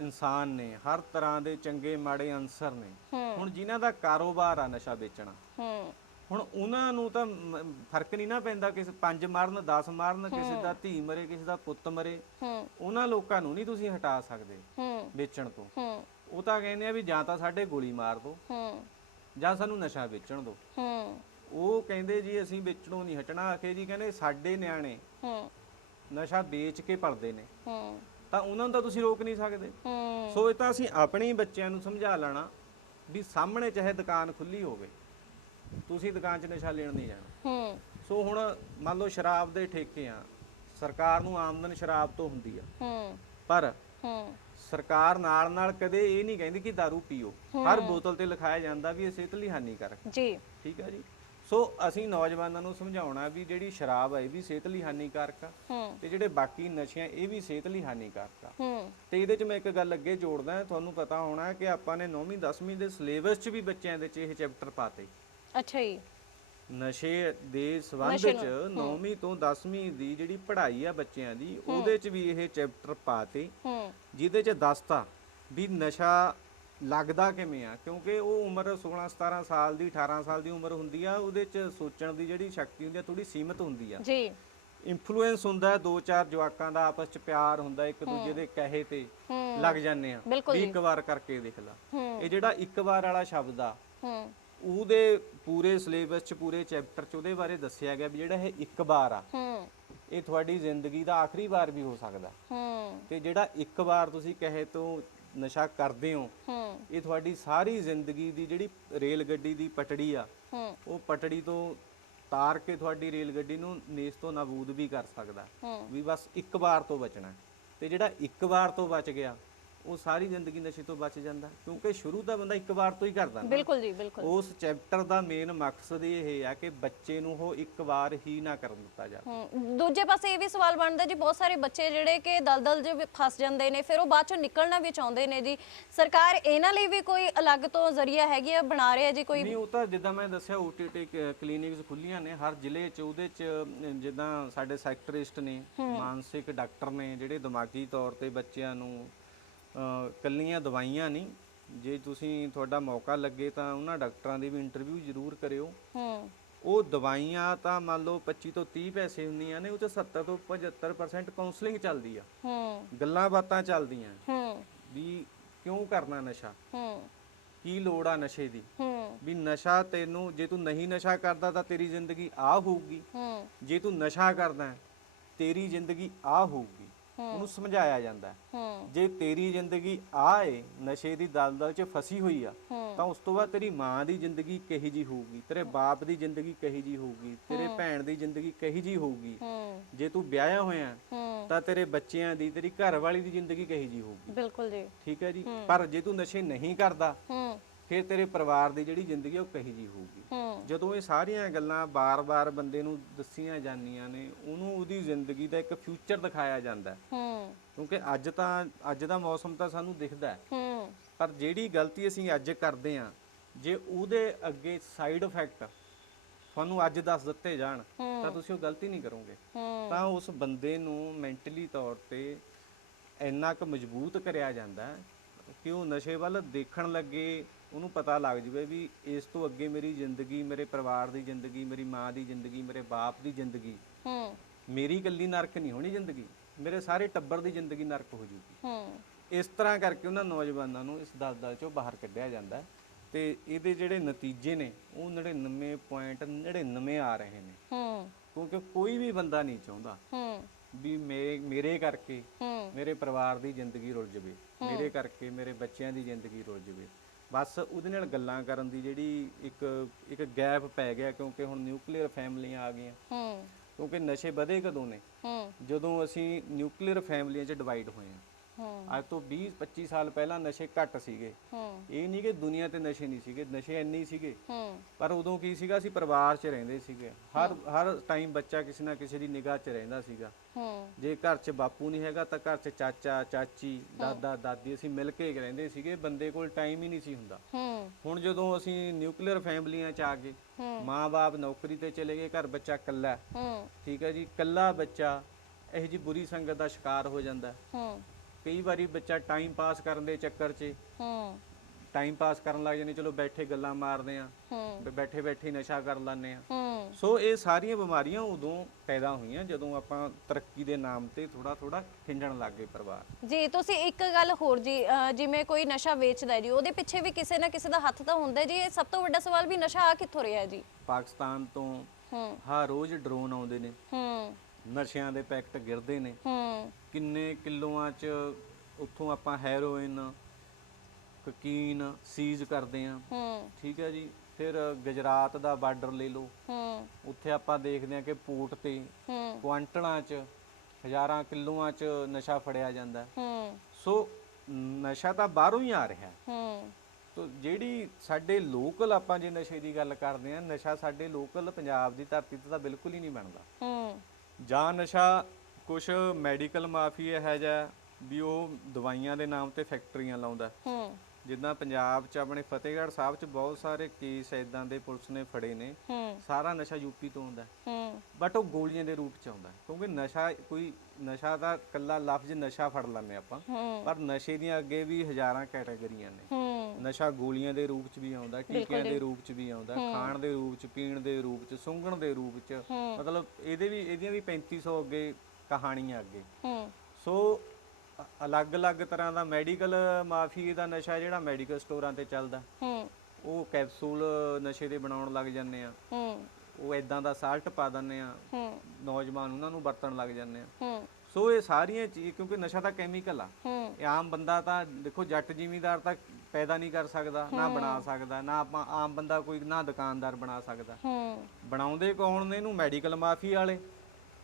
ਇਨਸਾਨ ਨੇ ਹਰ ਤਰ੍ਹਾਂ ਦੇ ਚੰਗੇ ਮਾੜੇ ਅਨਸਰ ਨੇ। ਹੁਣ ਜਿਨ੍ਹਾਂ ਦਾ ਕਾਰੋਬਾਰ ਆ ਨਸ਼ਾ ਵੇਚਣਾ। ਹੂੰ। ਹੁਣ ਉਹਨਾਂ ਨੂੰ ਤਾਂ ਫ਼ਰਕ ਨਹੀਂ ਨਾ ਪੈਂਦਾ ਕਿਸੇ ਪੰਜ ਮਾਰਨ 10 ਮਾਰਨ ਕਿਸੇ ਦਾ ਧੀ ਮਰੇ ਕਿਸੇ ਦਾ ਪੁੱਤ ਮਰੇ। ਉਹਨਾਂ ਲੋਕਾਂ ਨੂੰ ਨਹੀਂ ਤੁਸੀਂ ਹਟਾ ਸਕਦੇ ਵੇਚਣ ਤੋਂ। ਉਹ ਤਾਂ ਕਹਿੰਦੇ ਆ ਵੀ ਜਾਂ ਤਾਂ ਸਾਡੇ ਗੋਲੀ ਮਾਰ ਦਿਓ ਹੂੰ। ਜਾਂ ਸਾਨੂੰ ਨਸ਼ਾ ਵੇਚਣ ਦਿਓ ਹੂੰ। ਉਹ ਕਹਿੰਦੇ ਜੀ ਅਸੀਂ ਵੇਚਣੋਂ ਨਹੀਂ ਹਟਣਾ। ਆਖੇ ਜੀ ਕਹਿੰਦੇ ਸਾਡੇ ਨਿਆਣੇ ਨਸ਼ਾ ਵੇਚ ਕੇ ਪਲਦੇ ਨੇ। ਤਾਂ ਉਹਨਾਂ ਨੂੰ ਤਾਂ ਤੁਸੀਂ ਰੋਕ ਨਹੀਂ ਸਕਦੇ। ਹੂੰ। ਸੋ ਇਹ ਤਾਂ ਅਸੀਂ ਆਪਣੇ ਹੀ ਬੱਚਿਆਂ ਨੂੰ ਸਮਝਾ ਲੈਣਾ ਵੀ ਸਾਹਮਣੇ ਚਾਹੇ ਦੁਕਾਨ ਖੁੱਲੀ ਹੋਵੇ ਤੁਸੀਂ ਦੁਕਾਨ 'ਚ ਨਸ਼ਾ ਲੈਣ ਨਹੀਂ ਜਾਣਾ। ਹੂੰ। ਸੋ ਹੁਣ ਮੰਨ ਲਓ ਸ਼ਰਾਬ ਦੇ ਠੇਕੇ ਆ ਸਰਕਾਰ ਨੂੰ ਆਮਦਨ ਸ਼ਰਾਬ ਤੋਂ ਹੁੰਦੀ ਆ। ਹੂੰ। ਪਰ ਹੂੰ। ਸਰਕਾਰ ਨਾਲ ਨਾਲ ਕਦੇ ਇਹ ਨਹੀਂ ਕਹਿੰਦੀ ਕਿ दारू ਪੀਓ। ਹਰ ਬੋਤਲ ਤੇ ਲਿਖਾਇਆ ਜਾਂਦਾ ਵੀ ਇਹ ਸਿਹਤ ਲਈ ਹਾਨੀਕਾਰਕ। ਜੀ। ਠੀਕ ਹੈ ਜੀ। ਸੋ ਅਸੀਂ ਨੌਜਵਾਨਾਂ ਨੂੰ ਸਮਝਾਉਣਾ ਵੀ ਜਿਹੜੀ ਸ਼ਰਾਬ ਹੈ ਇਹ ਵੀ ਸਿਹਤ ਲਈ ਹਾਨੀਕਾਰਕ ਆ। ਤੇ ਜਿਹੜੇ ਬਾਕੀ ਨਸ਼ੇ ਆ ਇਹ ਵੀ ਸਿਹਤ ਲਈ ਹਾਨੀਕਾਰਕ ਆ। ਤੇ ਇਹਦੇ 'ਚ ਮੈਂ ਇੱਕ ਗੱਲ ਅੱਗੇ ਜੋੜਦਾ ਤੁਹਾਨੂੰ ਪਤਾ ਹੋਣਾ ਕਿ ਆਪਾਂ ਨੇ 9ਵੀਂ 10ਵੀਂ ਦੇ ਸਿਲੇਬਸ 'ਚ ਵੀ ਬੱਚਿਆਂ ਦੇ 'ਚ ਇਹ ਚੈਪਟਰ ਪਾਤੇ। ਅੱਛਾ ਜੀ। ਨਸ਼ੇ ਦੇ ਸੰਬੰਧ 'ਚ 9ਵੀਂ ਤੋਂ 10ਵੀਂ ਦੀ ਜਿਹੜੀ ਪੜ੍ਹਾਈ ਆ ਬੱਚਿਆਂ ਦੀ ਉਹਦੇ 'ਚ ਵੀ ਇਹ ਚੈਪਟਰ ਪਾਤੇ। ਜਿਹਦੇ 'ਚ ਦੱਸਤਾ ਵੀ ਨਸ਼ਾ ਲੱਗਦਾ ਕਿਵੇਂ ਆ? ਕਿਉਂਕਿ ਉਹ ਉਮਰ 16 17 ਸਾਲ ਦੀ 18 ਸਾਲ ਦੀ ਉਮਰ ਹੁੰਦੀ ਆ ਉਹਦੇ 'ਚ ਸੋਚਣ ਦੀ ਜਿਹੜੀ ਸ਼ਕਤੀ ਹੁੰਦੀ ਆ ਥੋੜੀ ਸੀਮਤ ਹੁੰਦੀ ਆ। ਜੀ। ਇਨਫਲੂਐਂਸ ਹੁੰਦਾ ਦੋ ਚਾਰ ਜਵਾਕਾਂ ਦਾ ਆਪਸ 'ਚ ਪਿਆਰ ਹੁੰਦਾ ਇੱਕ ਦੂਜੇ ਦੇ ਕਹੇ ਤੇ ਲੱਗ ਜਾਂਦੇ ਆ। ਵੀ ਇੱਕ ਵਾਰ ਕਰਕੇ ਦੇਖ ਲਾ। ਇਹ ਜਿਹੜਾ ਇੱਕ ਵਾਰ ਵਾਲਾ ਸ਼ਬਦ ਆ ਉਹਦੇ ਪੂਰੇ ਸਿਲੇਬਸ 'ਚ ਪੂਰੇ ਚੈਪਟਰ 'ਚ ਉਹਦੇ ਬਾਰੇ ਦੱਸਿਆ ਗਿਆ ਵੀ ਜਿਹੜਾ ਇਹ ਇੱਕ ਵਾਰ ਆ ਇਹ ਤੁਹਾਡੀ ਜ਼ਿੰਦਗੀ ਦਾ ਆਖਰੀ ਵਾਰ ਵੀ ਹੋ ਸਕਦਾ। ਹੂੰ। ਤੇ ਜਿਹੜਾ ਇੱਕ ਵਾਰ ਤੁਸੀਂ ਕਹੇ ਤੋਂ ਨਸ਼ਾ ਕਰਦੇ ਹੋ ਹੂੰ। ਇਹ ਤੁਹਾਡੀ ਸਾਰੀ ਜ਼ਿੰਦਗੀ ਦੀ ਜਿਹੜੀ ਰੇਲ ਗੱਡੀ ਦੀ ਪਟੜੀ ਆ ਹੂੰ। ਉਹ ਪਟੜੀ ਤੋਂ ਤਾਰ ਕੇ ਤੁਹਾਡੀ ਰੇਲ ਗੱਡੀ ਨੂੰ ਨੇਸ ਤੋਂ ਨਾਬੂਦ ਵੀ ਕਰ ਸਕਦਾ। ਹੂੰ। ਵੀ ਬਸ ਇੱਕ ਵਾਰ ਤੋਂ ਬਚਣਾ। ਹੈ। ਤੇ ਜਿਹੜਾ ਇੱਕ ਵਾਰ ਤੋਂ ਬਚ ਗਿਆ ਉਹ ਸਾਰੀ ਜ਼ਿੰਦਗੀ ਨਸ਼ੇ ਤੋਂ ਬਚ ਜਾਂਦਾ ਕਿਉਂਕਿ ਸ਼ੁਰੂ ਤਾਂ ਬੰਦਾ ਇੱਕ ਵਾਰ ਤੋਂ ਹੀ ਕਰਦਾ ਨਾ। ਬਿਲਕੁਲ ਜੀ ਬਿਲਕੁਲ। ਉਸ ਚੈਪਟਰ ਦਾ ਮੇਨ ਮਕਸਦ ਇਹ ਹੈ ਕਿ ਬੱਚੇ ਨੂੰ ਉਹ ਇੱਕ ਵਾਰ ਹੀ ਨਾ ਕਰਨ ਦਿੱਤਾ ਜਾਵੇ। ਹੂੰ ਦੂਜੇ ਪਾਸੇ ਇਹ ਵੀ ਸਵਾਲ ਬਣਦਾ ਜੀ ਬਹੁਤ ਸਾਰੇ ਬੱਚੇ ਜਿਹੜੇ ਕਿ ਦਲਦਲ 'ਚ ਵੀ ਫਸ ਜਾਂਦੇ ਨੇ ਫਿਰ ਉਹ ਬਾਅਦ ਚੋਂ ਨਿਕਲਣਾ ਵੀ ਚਾਹੁੰਦੇ ਨੇ ਜੀ। ਸਰਕਾਰ ਇਹਨਾਂ ਲਈ ਵੀ ਕੋਈ ਅਲੱਗ ਤੋਂ ਜ਼ਰੀਆ ਹੈਗੀ ਆ ਬਣਾ ਰਿਹਾ ਜੀ ਕੋਈ? ਨਹੀਂ ਉਹ ਤਾਂ ਜਿੱਦਾਂ ਮੈਂ ਦੱਸਿਆ ਓਟੀਟੀ ਕਲੀਨਿਕਸ ਖੁੱਲੀਆਂ ਨੇ ਹਰ ਜ਼ਿਲ੍ਹੇ 'ਚ ਉਹਦੇ 'ਚ ਅਮ, ਜਿੱਦਾਂ ਸਾਡੇ ਸੈਕਟਰਿਸਟ ਨੇ ਮਾਨਸਿਕ ਡਾਕਟਰ ਨੇ ਜਿਹੜੇ ਦਿਮਾਗੀ ਤੌਰ ਤੇ ਬੱਚਿਆਂ ਨੂੰ ਕੱਲੀਆਂ ਦਵਾਈਆਂ ਨਹੀਂ। ਜੇ ਤੁਸੀਂ ਤੁਹਾਡਾ ਮੌਕਾ ਲੱਗੇ ਤਾਂ ਉਹਨਾਂ ਡਾਕਟਰਾਂ ਦੀ ਵੀ ਇੰਟਰਵਿਊ ਜ਼ਰੂਰ ਕਰਿਓ। ਹੂੰ। ਉਹ ਦਵਾਈਆਂ ਤਾਂ ਮੰਨ ਲਓ 25 ਤੋਂ 30 ਪੈਸੇ ਹੁੰਦੀਆਂ ਨੇ ਉਹ 'ਚ 70 ਤੋਂ 75% ਕਾਉਂਸਲਿੰਗ ਚੱਲਦੀ ਆ। ਹੂੰ। ਗੱਲਾਂ ਬਾਤਾਂ ਚੱਲਦੀਆਂ। ਹੂੰ। ਵੀ ਕਿਉਂ ਕਰਨਾ ਨਸ਼ਾ? ਹੂੰ। ਕੀ ਲੋੜ ਆ ਨਸ਼ੇ ਦੀ? ਹੂੰ। ਵੀ ਨਸ਼ਾ ਤੈਨੂੰ ਜੇ ਤੂੰ ਨਹੀਂ ਨਸ਼ਾ ਕਰਦਾ ਤਾਂ ਤੇਰੀ ਜ਼ਿੰਦਗੀ ਆ ਹੋਊਗੀ। ਹੂੰ। ਜੇ ਤੂੰ ਨਸ਼ਾ ਕਰਦਾ ਤੇਰੀ ਜ਼ਿੰਦਗੀ ਆ ਹੋਊਗੀ। ਉਹਨੂੰ ਸਮਝਾਇਆ ਜਾਂਦਾ ਜੇ ਤੇਰੀ ਜ਼ਿੰਦਗੀ ਆ ਏ ਨਸ਼ੇ ਦੀ ਦਲਦਲ 'ਚ ਫਸੀ ਹੋਈ ਆ ਤਾਂ ਉਸ ਤੋਂ ਬਾਅਦ ਤੇਰੀ ਮਾਂ ਦੀ ਜ਼ਿੰਦਗੀ ਕਹੀ ਜੀ ਹੋਊਗੀ? ਤੇਰੇ ਬਾਪ ਦੀ ਜ਼ਿੰਦਗੀ ਕਹੀ ਜੀ ਹੋਊਗੀ? ਤੇਰੇ ਭੈਣ ਦੀ ਜ਼ਿੰਦਗੀ ਕਹੀ ਜੀ ਹੋਊਗੀ? ਜੇ ਤੂੰ ਵਿਆਹਿਆ ਹੋਇਆ ਤਾਂ ਤੇਰੇ ਬੱਚਿਆਂ ਦੀ ਤੇਰੀ ਘਰ ਵਾਲੀ ਦੀ ਜ਼ਿੰਦਗੀ ਕਹੀ ਜੀ ਹੋਊਗੀ? ਬਿਲਕੁਲ ਜੀ। ਠੀਕ ਹੈ ਜੀ? ਪਰ ਜੇ ਤੂੰ ਨਸ਼ੇ ਨਹੀਂ ਕਰਦਾ ਫਿਰ ਤੇਰੇ ਪਰਿਵਾਰ ਦੀ ਜਿਹੜੀ ਜ਼ਿੰਦਗੀ ਆ ਉਹ ਕਹੀ ਜੀ ਹੋਊਗੀ। ਜਦੋਂ ਇਹ ਸਾਰੀਆਂ ਗੱਲਾਂ ਬਾਰ-ਬਾਰ ਬੰਦੇ ਨੂੰ ਦੱਸੀਆਂ ਜਾਂਦੀਆਂ ਨੇ ਉਹਨੂੰ ਉਹਦੀ ਜ਼ਿੰਦਗੀ ਦਾ ਇੱਕ ਫਿਊਚਰ ਦਿਖਾਇਆ ਜਾਂਦਾ ਕਿਉਂਕਿ ਅੱਜ ਤਾਂ ਅੱਜ ਦਾ ਮੌਸਮ ਤਾਂ ਸਾਨੂੰ ਦਿਖਦਾ ਪਰ ਜਿਹੜੀ ਗਲਤੀ ਅਸੀਂ ਅੱਜ ਕਰਦੇ ਹਾਂ ਜੇ ਉਹਦੇ ਅੱਗੇ ਸਾਈਡ ਇਫੈਕਟ ਤੁਹਾਨੂੰ ਅੱਜ ਦੱਸ ਦਿੱਤੇ ਜਾਣ ਤਾਂ ਤੁਸੀਂ ਉਹ ਗਲਤੀ ਨਹੀਂ ਕਰੋਗੇ। ਤਾਂ ਉਸ ਬੰਦੇ ਨੂੰ ਮੈਂਟਲੀ ਤੌਰ ਤੇ ਇੰਨਾ ਕੁ ਮਜ਼ਬੂਤ ਕਰਿਆ ਜਾਂਦਾ ਕਿ ਉਹ ਨਸ਼ੇ ਵੱਲ ਦੇਖਣ ਲੱਗੇ ਉਹਨੂੰ ਪਤਾ ਲੱਗ ਜਵੇ ਵੀ ਇਸ ਤੋਂ ਅੱਗੇ ਮੇਰੀ ਜ਼ਿੰਦਗੀ ਮੇਰੇ ਪਰਿਵਾਰ ਦੀ ਜ਼ਿੰਦਗੀ ਮੇਰੀ ਮਾਂ ਦੀ ਜ਼ਿੰਦਗੀ ਮੇਰੇ ਬਾਪ ਦੀ ਜ਼ਿੰਦਗੀ ਹੂੰ। ਮੇਰੀ ਇਕੱਲੀ ਨਰਕ ਨਹੀਂ ਹੋਣੀ ਜ਼ਿੰਦਗੀ ਮੇਰੇ ਸਾਰੇ ਟੱਬਰ ਦੀ ਜ਼ਿੰਦਗੀ ਨਰਕ ਹੋ ਜੂਗੀ। ਹੂੰ। ਇਸ ਤਰ੍ਹਾਂ ਕਰਕੇ ਉਹਨਾਂ ਨੌਜਵਾਨਾਂ ਨੂੰ ਇਸ ਦਲਦਲ ਚੋਂ ਬਾਹਰ ਕੱਢਿਆ ਜਾਂਦਾ ਹੈ ਤੇ ਇਹਦੇ ਜਿਹੜੇ ਨਤੀਜੇ ਨੇ ਉਹ 99.99 ਆ ਰਹੇ ਨੇ। ਹੂੰ। ਕਿਉਂਕਿ ਕੋਈ ਵੀ ਬੰਦਾ ਨਹੀਂ ਚਾਹੁੰਦਾ ਹੂੰ। ਵੀ ਮੇਰੇ ਮੇਰੇ ਕਰਕੇ ਹੂੰ। ਮੇਰੇ ਪਰਿਵਾਰ ਦੀ ਜ਼ਿੰਦਗੀ ਰੁਲ ਜਵੇ ਮੇਰੇ ਕਰਕੇ ਮੇਰੇ ਬੱਚਿਆਂ ਦੀ ਜ਼ਿੰਦਗੀ ਰੁਲ ਜਵੇ। ਬਸ ਉਹਦੇ ਨਾਲ ਗੱਲਾਂ ਕਰਨ ਦੀ ਜਿਹੜੀ ਇੱਕ ਇੱਕ ਗੈਪ ਪੈ ਗਿਆ ਕਿਉਂਕਿ ਹੁਣ ਨਿਊਕਲੀਅਰ ਫੈਮਲੀਆਂ ਆ ਗਈਆਂ। ਹੂੰ। ਕਿਉਂਕਿ ਨਸ਼ੇ ਵਧੇ ਕਦੋਂ ਨੇ? ਹੂੰ। ਜਦੋਂ ਅਸੀਂ ਨਿਊਕਲੀਅਰ ਫੈਮਲੀਆਂ 'ਚ ਡਿਵਾਈਡ ਹੋਏ ਹਾਂ। ਅੱਜ ਤੋਂ 20 25 ਸਾਲ ਪਹਿਲਾਂ ਨਸ਼ੇ ਘੱਟ ਸੀਗੇ। ਇਹ ਨਹੀਂ ਕਿ ਦੁਨੀਆ ਤੇ ਨਸ਼ੇ ਨਹੀਂ ਸੀਗੇ ਨਸ਼ੇ ਇੰਨੇ ਸੀਗੇ। ਹੂੰ। ਪਰ ਉਦੋਂ ਕੀ ਸੀਗਾ? ਅਸੀਂ ਪਰਿਵਾਰ 'ਚ ਰਹਿੰਦੇ ਸੀਗੇ। ਹਰ ਹਰ ਟਾਈਮ ਬੱਚਾ ਕਿਸੇ ਨਾ ਕਿਸੇ ਦੀ ਨਿਗਾਹ 'ਚ ਰਹਿੰਦਾ ਸੀਗਾ। ਹੂੰ। ਜੇ ਘਰ 'ਚ ਬਾਪੂ ਨਹੀਂ ਹੈਗਾ ਤਾਂ ਘਰ 'ਚ ਚਾਚਾ ਚਾਚੀ ਦਾਦਾ ਦਾਦੀ ਅਸੀਂ ਮਿਲ ਕੇ ਰਹਿੰਦੇ ਸੀਗੇ। ਬੰਦੇ ਕੋਲ ਟਾਈਮ ਹੀ ਨਹੀਂ ਸੀ ਹੁੰਦਾ। ਹੂੰ। ਹੁਣ ਜਦੋਂ ਅਸੀਂ ਨਿਊਕਲੀਅਰ ਫੈਮਲੀਆਂ 'ਚ ਆ ਗਏ। ਮਾਂ-ਬਾਪ ਨੌਕਰੀ ਤੇ ਚਲੇ ਗਏ ਘਰ ਬੱਚਾ ਇਕੱਲਾ। ਠੀਕ ਹੈ ਜੀ? ਇਕੱਲਾ ਬੱਚਾ ਇਹੋ ਜੀ ਬੁਰੀ ਸੰਗਤ ਦਾ ਸ਼ਿਕਾਰ ਹੋ ਜਾਂਦਾ। ਕਈ ਵਾਰੀ ਬੱਚਾ ਟਾਈਮ ਪਾਸ ਕਰਨ ਦੇ ਚੱਕਰ 'ਚ ਹੂੰ। ਟਾਈਮ ਪਾਸ ਕਰਨ ਲੱਗ ਜਾਂਦੇ ਚਲੋ ਬੈਠੇ ਗੱਲਾਂ ਮਾਰਦੇ ਆ ਹੂੰ। ਬੈਠੇ ਬੈਠੇ ਨਸ਼ਾ ਕਰ ਲੈਂਦੇ ਆ ਹੂੰ। ਸੋ ਇਹ ਸਾਰੀਆਂ ਬਿਮਾਰੀਆਂ ਉਦੋਂ ਪੈਦਾ ਹੋਈਆਂ ਜਦੋਂ ਆਪਾਂ ਤਰੱਕੀ ਦੇ ਨਾਮ ਤੇ ਥੋੜਾ ਥੋੜਾ ਖਿੰਡਣ ਲੱਗ ਗਏ ਪਰਿਵਾਰ। ਜੀ ਤੁਸੀਂ ਇੱਕ ਗੱਲ ਹੋਰ ਜੀ ਅਹ ਜਿਵੇਂ ਕੋਈ ਨਸ਼ਾ ਵੇਚਦਾ ਹੈ ਜੀ ਉਹਦੇ ਪਿੱਛੇ ਵੀ ਕਿਸੇ ਨਾ ਕਿਸੇ ਦਾ ਹੱਥ ਤਾਂ ਹੁੰਦਾ ਹੈ ਜੀ ਇਹ ਸਭ ਤੋਂ ਵੱਡਾ ਸਵਾਲ ਵੀ ਨਸ਼ਾ ਆ ਕਿੱਥੋਂ ਰਿਹਾ ਜੀ? ਪਾਕਿਸਤਾਨ ਤੋਂ ਹੂੰ। ਹਰ ਰੋਜ਼ ਡਰੋਨ ਆਉਂਦੇ ਨੇ। ਹੂੰ। ਨਸ਼ਿਆਂ ਦੇ ਪੈਕਟ ਗਿਰਦੇ ਨੇ। ਹੂੰ। ਕਿੰਨੇ ਕਿਲੋਆਂ ਚ ਉੱਥੋਂ ਆਪਾਂ ਹੈਰੋਇਨ ਕੋਕੀਨ ਸੀਜ਼ ਕਰਦੇ ਆ। ਹੂੰ। ਠੀਕ ਹੈ ਜੀ। ਫਿਰ ਗੁਜਰਾਤ ਦਾ ਬਾਰਡਰ ਲੈ ਲਓ। ਹੂੰ। ਉੱਥੇ ਆਪਾਂ ਦੇਖਦੇ ਆ ਕਿ ਪੋਰਟ ਤੇ ਹੂੰ। ਕੁਆਂਟਲਾਂ ਚ ਹਜ਼ਾਰਾਂ ਕਿਲੋਆਂ ਚ ਨਸ਼ਾ ਫੜਿਆ ਜਾਂਦਾ ਹੈ। ਸੋ ਨਸ਼ਾ ਤਾਂ ਬਾਹਰੋਂ ਹੀ ਆ ਰਿਹਾ ਹੈ। ਹੂੰ। ਤੋ ਜਿਹੜੀ ਸਾਡੇ ਲੋਕਲ ਆਪਾਂ ਜੇ ਨਸ਼ੇ ਦੀ ਗੱਲ ਕਰਦੇ ਆ ਨਸ਼ਾ ਸਾਡੇ ਲੋਕਲ ਪੰਜਾਬ ਦੀ ਧਰਤੀ ਤੇ ਤਾਂ ਬਿਲਕੁਲ ਹੀ ਨਹੀਂ ਬਣਦਾ। ਹੂੰ। ਜਾਂ ਨਸ਼ਾ ਕੁਝ ਮੈਡੀਕਲ ਮਾਫੀਆ ਹੈ ਜਾਂ ਵੀ ਉਹ ਦਵਾਈਆਂ ਦੇ ਨਾਮ ਤੇ ਫੈਕਟਰੀਆਂ ਲਾਉਂਦਾ ਹੂੰ। ਜਿੱਦਾਂ ਪੰਜਾਬ 'ਚ ਆਪਣੇ ਫਤਿਹਗੜ੍ਹ ਸਾਹਿਬ 'ਚ ਬਹੁਤ ਸਾਰੇ ਕੇਸ ਇਦਾਂ ਦੇ ਪੁਲਿਸ ਨੇ ਫੜੇ ਨੇ। ਹੂੰ। ਸਾਰਾ ਨਸ਼ਾ ਯੂਪੀ ਤੋਂ ਆਉਂਦਾ ਹੂੰ। ਬਟ ਉਹ ਗੋਲੀਆਂ ਦੇ ਰੂਪ 'ਚ ਆਉਂਦਾ ਕਿਉਂਕਿ ਨਸ਼ਾ ਕੋਈ ਨਸ਼ਾ ਦਾ ਕੱਲਾ ਲਫ਼ਜ਼ ਨਸ਼ਾ ਫੜ ਲੈਂਦੇ ਆਪਾਂ। ਪਰ ਨਸ਼ੇ ਦੀਆਂ ਅੱਗੇ ਵੀ ਹਜ਼ਾਰਾਂ ਕੈਟਾਗਰੀਆਂ ਨੇ। ਨਸ਼ਾ ਗੋਲੀਆਂ ਦੇ ਰੂਪ 'ਚ ਵੀ ਆਉਂਦਾ ਟੀਕਿਆਂ ਦੇ ਰੂਪ 'ਚ ਵੀ ਆਉਂਦਾ ਖਾਣ ਦੇ ਰੂਪ 'ਚ ਪੀਣ ਦੇ ਰੂਪ 'ਚ ਸੁੰਘਣ ਦੇ ਰੂਪ 'ਚ। ਮਤਲਬ ਇਹਦੇ ਵੀ ਇਹਦੀਆਂ ਵੀ 3500 ਅੱਗੇ ਕਹਾਣੀਆਂ ਅੱਗੇ। ਸੋ ਅਲੱਗ-ਅਲੱਗ ਤਰ੍ਹਾਂ ਦਾ ਮੈਡੀਕਲ ਮਾਫੀ ਦਾ ਨਸ਼ਾ ਜਿਹੜਾ ਮੈਡੀਕਲ ਸਟੋਰਾਂ ਤੇ ਚੱਲਦਾ। ਉਹ ਕੈਪਸੂਲ ਨਸ਼ੇ ਦੇ ਬਣਾਉਣ ਲੱਗ ਜਾਂਦੇ ਆ। ਉਹ ਇਦਾਂ ਦਾ ਸਾਲਟ ਪਾ ਦਿੰਦੇ ਆ ਹੂੰ। ਨੌਜਵਾਨ ਉਹਨਾਂ ਨੂੰ ਵਰਤਣ ਲੱਗ ਜਾਂਦੇ ਆ ਹੂੰ। ਸੋ ਇਹ ਸਾਰੀਆਂ ਚੀਜ਼ ਕਿਉਂਕਿ ਨਸ਼ਾ ਤਾਂ ਕੈਮੀਕਲ ਆ। ਹੂੰ। ਇਹ ਆਮ ਬੰਦਾ ਤਾਂ ਦੇਖੋ ਜੱਟ ਜ਼ਿਮੀਂਦਾਰ ਤਾਂ ਪੈਦਾ ਨਹੀਂ ਕਰ ਸਕਦਾ ਨਾ ਬਣਾ ਸਕਦਾ ਨਾ ਆਪਾਂ ਆਮ ਬੰਦਾ ਕੋਈ ਨਾ ਦੁਕਾਨਦਾਰ ਬਣਾ ਸਕਦਾ। ਹੂੰ। ਬਣਾਉਂਦੇ ਕੌਣ ਨੇ ਇਹਨੂੰ? ਮੈਡੀਕਲ ਮਾਫੀ ਵਾਲੇ।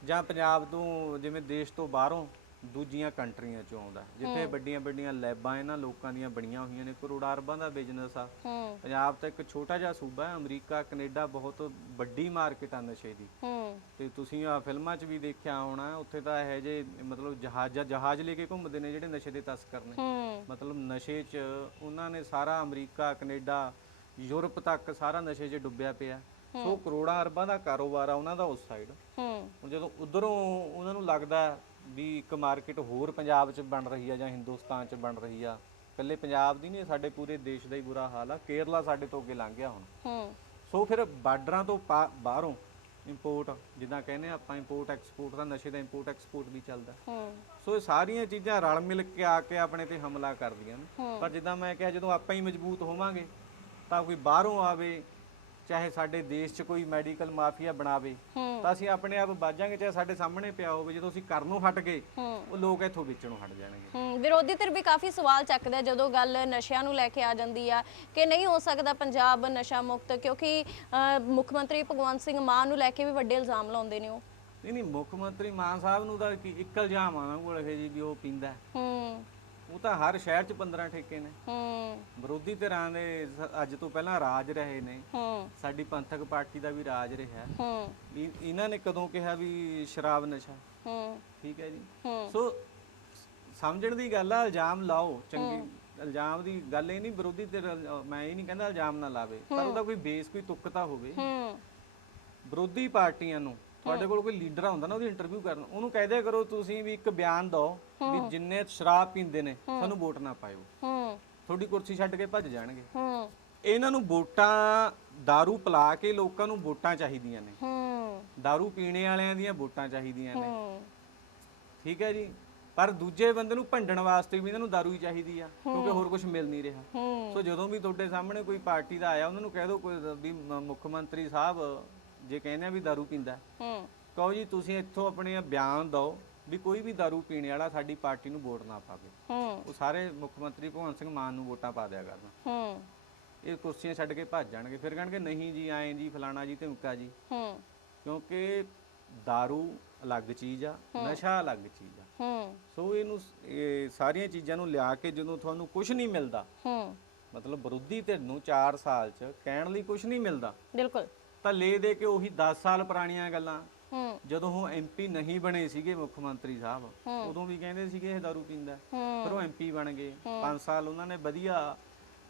ਜਾਂ ਪੰਜਾਬ ਤੋਂ ਜਿਵੇਂ ਦੇਸ਼ ਤੋਂ ਬਾਹਰੋਂ ਦੂਜੀਆਂ ਕੰਟਰੀਆਂ ਚੋਂ ਆਉਂਦਾ ਜਿੱਥੇ ਵੱਡੀਆਂ ਵੱਡੀਆਂ ਲੈਬਾਂ ਇਹਨਾਂ ਲੋਕਾਂ ਦੀਆਂ ਬਣੀਆਂ ਹੋਈਆਂ ਨੇ ਕਰੋੜਾਂ ਅਰਬਾਂ ਦਾ ਬਿਜ਼ਨਸ ਆ। ਪੰਜਾਬ ਤਾਂ ਇੱਕ ਛੋਟਾ ਜਿਹਾ ਸੂਬਾ ਹੈ ਅਮਰੀਕਾ ਕੈਨੇਡਾ ਬਹੁਤ ਵੱਡੀ ਮਾਰਕੀਟ ਆ ਨਸ਼ੇ ਦੀ। ਤੇ ਤੁਸੀਂ ਆ ਫਿਲਮਾਂ 'ਚ ਵੀ ਦੇਖਿਆ ਹੋਣਾ ਉੱਥੇ ਤਾਂ ਇਹ ਜੇ ਮਤਲਬ ਜਹਾਜ਼ ਜਹਾਜ਼ ਲੈ ਕੇ ਘੁੰਮਦੇ ਨੇ ਜਿਹੜੇ ਨਸ਼ੇ ਦੇ ਤਸਕਰ ਨੇ। ਮਤਲਬ ਨਸ਼ੇ 'ਚ ਉਹਨਾਂ ਨੇ ਸਾਰਾ ਅਮਰੀਕਾ ਕੈਨੇਡਾ ਯੂਰਪ ਤੱਕ ਸਾਰਾ ਨਸ਼ੇ 'ਚ ਡੁੱਬਿਆ ਪਿਆ। ਸੋ ਕਰੋੜਾਂ ਅਰਬਾਂ ਦਾ ਕਾਰੋਬਾਰ ਆ ਉਹਨਾਂ ਦਾ ਉਸ ਸਾਈਡ ਹੂੰ। ਹੁਣ ਜਦੋਂ ਉਧਰੋਂ ਉਹਨਾਂ ਨੂੰ ਲੱਗਦਾ ਵੀ ਇੱਕ ਮਾਰਕੀਟ ਹੋਰ ਪੰਜਾਬ 'ਚ ਬਣ ਰਹੀ ਆ ਜਾਂ ਹਿੰਦੁਸਤਾਨ 'ਚ ਬਣ ਰਹੀ ਆ। ਇਕੱਲੇ ਪੰਜਾਬ ਦੀ ਨਹੀਂ ਸਾਡੇ ਪੂਰੇ ਦੇਸ਼ ਦਾ ਹੀ ਬੁਰਾ ਹਾਲ ਆ। ਕੇਰਲਾ ਸਾਡੇ ਤੋਂ ਅੱਗੇ ਲੰਘ ਗਿਆ ਹੁਣ। ਹੂੰ। ਸੋ ਫਿਰ ਬਾਰਡਰਾਂ ਤੋਂ ਪਾ- ਬਾਹਰੋਂ ਇੰਪੋਰਟ ਜਿੱਦਾਂ ਕਹਿੰਦੇ ਆ ਆਪਾਂ ਇੰਪੋਰਟ ਐਕਸਪੋਰਟ ਦਾ ਨਸ਼ੇ ਦਾ ਇੰਪੋਰਟ ਐਕਸਪੋਰਟ ਵੀ ਚੱਲਦਾ। ਹੂੰ। ਸੋ ਇਹ ਸਾਰੀਆਂ ਚੀਜ਼ਾਂ ਰਲ ਮਿਲ ਕੇ ਆ ਕੇ ਆਪਣੇ ਤੇ ਹਮਲਾ ਕਰਦੀਆਂ ਨੇ। ਪਰ ਜਿੱਦਾਂ ਮੈਂ ਕਿਹਾ ਜਦੋਂ ਆਪਾਂ ਹੀ ਮਜ਼ਬੂਤ ਹੋਵਾਂਗੇ ਤਾਂ ਕੋਈ ਬਾਹਰੋਂ ਆਵੇ ਚਾਹੇ ਸਾਡੇ ਦੇਸ਼ 'ਚ ਕੋਈ ਮੈਡੀਕਲ ਮਾਫੀਆ ਬਣਾਵੇ ਤਾਂ ਅਸੀਂ ਆਪਣੇ ਆਪ ਬਾਜਾਂਗੇ ਚਾਹੇ ਸਾਡੇ ਸਾਹਮਣੇ ਪਿਆ ਹੋਵੇ ਜਦੋਂ ਅਸੀਂ ਕਰਨੋਂ ਹਟ ਗਏ ਉਹ ਲੋਕ ਇੱਥੋਂ ਵੇਚਣੋਂ ਹਟ ਜਾਣਗੇ। ਵਿਰੋਧੀ ਧਿਰ ਵੀ ਕਾਫੀ ਸਵਾਲ ਚੱਕਦਾ ਜਦੋਂ ਗੱਲ ਨਸ਼ਿਆਂ ਨੂੰ ਲੈ ਕੇ ਆ ਜਾਂਦੀ ਆ ਕਿ ਨਹੀਂ ਹੋ ਸਕਦਾ ਪੰਜਾਬ ਨਸ਼ਾ ਮੁਕਤ ਕਿਉਂਕਿ ਮੁੱਖ ਮੰਤਰੀ ਭਗਵੰਤ ਸਿੰਘ ਮਾਨ ਨੂੰ ਲੈ ਕੇ ਵੀ ਵੱਡੇ ਇਲਜ਼ਾਮ ਲਾਉਂਦੇ ਨੇ ਉਹ। ਨਹੀਂ ਨਹੀਂ ਮੁੱਖ ਮੰਤਰੀ ਮਾਨ ਸਾਹਿਬ ਨੂੰ ਤਾਂ ਇੱਕ ਇਲਜ਼ਾਮ ਆ ਉਹਨਾਂ ਕੋਲ ਇਹ ਜੀ ਵੀ ਉਹ ਪੀਂਦਾ। ਹੈ। ਉਹ ਤਾਂ ਹਰ ਸ਼ਹਿਰ 'ਚ 15 ਠੇਕੇ ਨੇ। ਹੂੰ। ਵਿਰੋਧੀ ਧਿਰਾਂ ਦੇ ਸ- ਅੱਜ ਤੋਂ ਪਹਿਲਾਂ ਰਾਜ ਰਹੇ ਨੇ। ਹੂੰ। ਸਾਡੀ ਪੰਥਕ ਪਾਰਟੀ ਦਾ ਵੀ ਰਾਜ ਰਿਹਾ। ਹੂੰ। ਵੀ ਇਹਨਾਂ ਨੇ ਕਦੋਂ ਕਿਹਾ ਵੀ ਸ਼ਰਾਬ ਨਸ਼ਾ? ਹੂੰ। ਠੀਕ ਹੈ ਜੀ। ਹੂੰ। ਸੋ ਸਮਝਣ ਦੀ ਗੱਲ ਆ ਇਲਜ਼ਾਮ ਲਾਓ ਚੰਗੀ। ਇਲਜ਼ਾਮ ਦੀ ਗੱਲ ਇਹ ਨਹੀਂ ਵਿਰੋਧੀ ਧਿਰ ਇਲਜ਼ਾ- ਮੈਂ ਇਹ ਨਹੀਂ ਕਹਿੰਦਾ ਇਲਜ਼ਾਮ ਨਾ ਲਾਵੇ ਪਰ ਉਹਦਾ ਕੋਈ ਬੇਸ ਕੋਈ ਤੁੱਕ ਤਾਂ ਹੋਵੇ। ਹੂੰ। ਵਿਰੋਧੀ ਪਾਰਟੀਆਂ ਨੂੰ ਤੁਹਾਡੇ ਕੋਲ ਕੋਈ ਲੀਡਰ ਆਉਂਦਾ ਨਾ ਉਹਦੀ ਇੰਟਰਵਿਊ ਕਰਨ ਉਹਨੂੰ ਕਹਿ ਦਿਆ ਕਰੋ ਤੁਸੀਂ ਵੀ ਇੱਕ ਬਿਆਨ ਦਿਓ ਵੀ ਜਿੰਨੇ ਸ਼ਰਾਬ ਪੀਂਦੇ ਨੇ ਸਾਨੂੰ ਵੋਟ ਨਾ ਪਾਇਓ ਹੂੰ ਤੁਹਾਡੀ ਕੁਰਸੀ ਛੱਡ ਕੇ ਭੱਜ ਜਾਣਗੇ ਹੂੰ ਇਹਨਾਂ ਨੂੰ ਵੋਟਾਂ दारू ਪਿਲਾ ਕੇ ਲੋਕਾਂ ਨੂੰ ਵੋਟਾਂ ਚਾਹੀਦੀਆਂ ਨੇ ਹੂੰ दारू ਪੀਣੇ ਵਾਲਿਆਂ ਦੀਆਂ ਵੋਟਾਂ ਚਾਹੀਦੀਆਂ ਨੇ ਹੂੰ ਠੀਕ ਹੈ ਜੀ ਪਰ ਦੂਜੇ ਬੰਦੇ ਨੂੰ ਭੰਡਣ ਵਾਸਤੇ ਵੀ ਇਹਨਾਂ ਨੂੰ दारू ਹੀ ਚਾਹੀਦੀ ਆ ਕਿਉਂਕਿ ਹੋਰ ਕੁਝ ਮਿਲ ਨਹੀਂ ਰਿਹਾ ਹੂੰ ਸੋ ਜਦੋਂ ਵੀ ਤੁਹਾਡੇ ਸਾਹਮਣੇ ਕੋਈ ਪਾਰਟੀ ਦਾ ਆਇਆ ਉਹਨਾਂ ਨੂੰ ਕਹਿ ਦਿਓ ਕੋਈ ਵੀ ਮ- ਮੁੱਖ ਮੰਤਰੀ ਸਾਹਿਬ ਜੇ ਕਹਿੰਦੇ ਆ ਵੀ दारू ਪੀਂਦਾ ਹੂੰ ਕਹੋ ਜੀ ਤੁਸੀਂ ਇੱਥੋਂ ਆਪਣੇ ਬਿਆਨ ਦਿਓ ਵੀ ਕੋਈ ਵੀ दारू ਪੀਣੇ ਵਾਲਾ ਸਾਡੀ ਪਾਰਟੀ ਨੂੰ ਵੋਟ ਨਾ ਪਾਵੇ ਹੂੰ ਉਹ ਸਾਰੇ ਮੁੱਖ ਮੰਤਰੀ ਭਗਵੰਤ ਸਿੰਘ ਮਾਨ ਨੂੰ ਵੋਟਾਂ ਪਾ ਦਿਆ ਕਰਨ ਹੂੰ ਇਹ ਕੁਰਸੀਆਂ ਛੱਡ ਕੇ ਭੱਜ ਜਾਣਗੇ ਫਿਰ ਕਹਿਣਗੇ ਨਹੀਂ ਜੀ ਐਂ ਜੀ ਫਲਾਣਾ ਜੀ ਧਮਕਾ ਜੀ ਹੂੰ ਕਿਉਂਕਿ दारू ਅਲੱਗ ਚੀਜ਼ ਆ ਨਸ਼ਾ ਅਲੱਗ ਚੀਜ਼ ਆ ਹੂੰ ਸੋ ਇਹਨੂੰ ਸ- ਇਹ ਸਾਰੀਆਂ ਚੀਜ਼ਾਂ ਨੂੰ ਲਿਆ ਕੇ ਜਦੋਂ ਤੁਹਾਨੂੰ ਕੁਝ ਨਹੀਂ ਮਿਲਦਾ ਹੂੰ ਮਤਲਬ ਵਿਰੋਧੀ ਧਿਰ ਨੂੰ 4 ਸਾਲ ਚ ਕਹਿਣ ਲਈ ਕੁਝ ਨਹੀਂ ਮਿਲਦਾ ਬਿਲਕੁਲ ਤਾਂ ਲੈ ਦੇ ਕੇ ਉਹੀ 10 ਸਾਲ ਪੁਰਾਣੀਆਂ ਗੱਲਾਂ। ਹੂੰ। ਜਦੋਂ ਉਹ ਐਮਪੀ ਨਹੀਂ ਬਣੇ ਸੀਗੇ ਮੁੱਖ ਮੰਤਰੀ ਸਾਹਿਬ ਉਦੋਂ ਵੀ ਕਹਿੰਦੇ ਸੀਗੇ ਇਹ ਦਾਰੂ ਪੀਂਦਾ। ਫਿਰ ਉਹ ਐਮਪੀ ਬਣ ਗਏ। 5 ਸਾਲ ਉਹਨਾਂ ਨੇ ਵਧੀਆ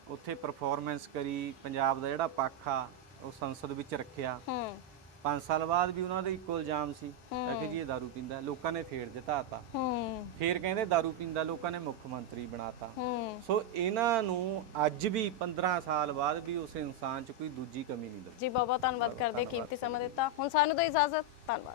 ਉੱਥੇ ਪਰਫਾਰਮੈਂਸ ਕਰੀ ਪੰਜਾਬ ਦਾ ਜਿਹੜਾ ਪੱਖ ਆ ਉਹ ਸੰਸਦ ਵਿੱਚ ਰੱਖਿਆ। 5 ਸਾਲ ਬਾਅਦ ਵੀ ਉਹਨਾਂ ਦੇ ਇੱਕੋ ਇਲਜ਼ਾਮ ਸੀ। ਕਿ ਜੀ ਇਹ ਦਾਰੂ ਪੀਂਦਾ। ਲੋਕਾਂ ਨੇ ਫੇਰ ਜਿਤਾਤਾ। ਹੂੰ। ਫੇਰ ਕਹਿੰਦੇ ਦਾਰੂ ਪੀਂਦਾ ਲੋਕਾਂ ਨੇ ਮੁੱਖ ਮੰਤਰੀ ਬਣਾਤਾ। ਸੋ ਇਹਨਾਂ ਨੂੰ ਅੱਜ ਵੀ 15 ਸਾਲ ਬਾਅਦ ਵੀ ਉਸ ਇਨਸਾਨ 'ਚ ਕੋਈ ਦੂਜੀ ਕਮੀ ਨਹੀਂ ਲੱਗੀ। ਜੀ ਬਹੁਤ ਧੰਨਵਾਦ ਕਰਦੇ ਕੀਮਤੀ ਸਮਾਂ ਦਿੱਤਾ। ਹੁਣ ਸਾਨੂੰ ਤਾਂ ਇਜਾਜ਼ਤ। ਧੰਨਵਾਦ।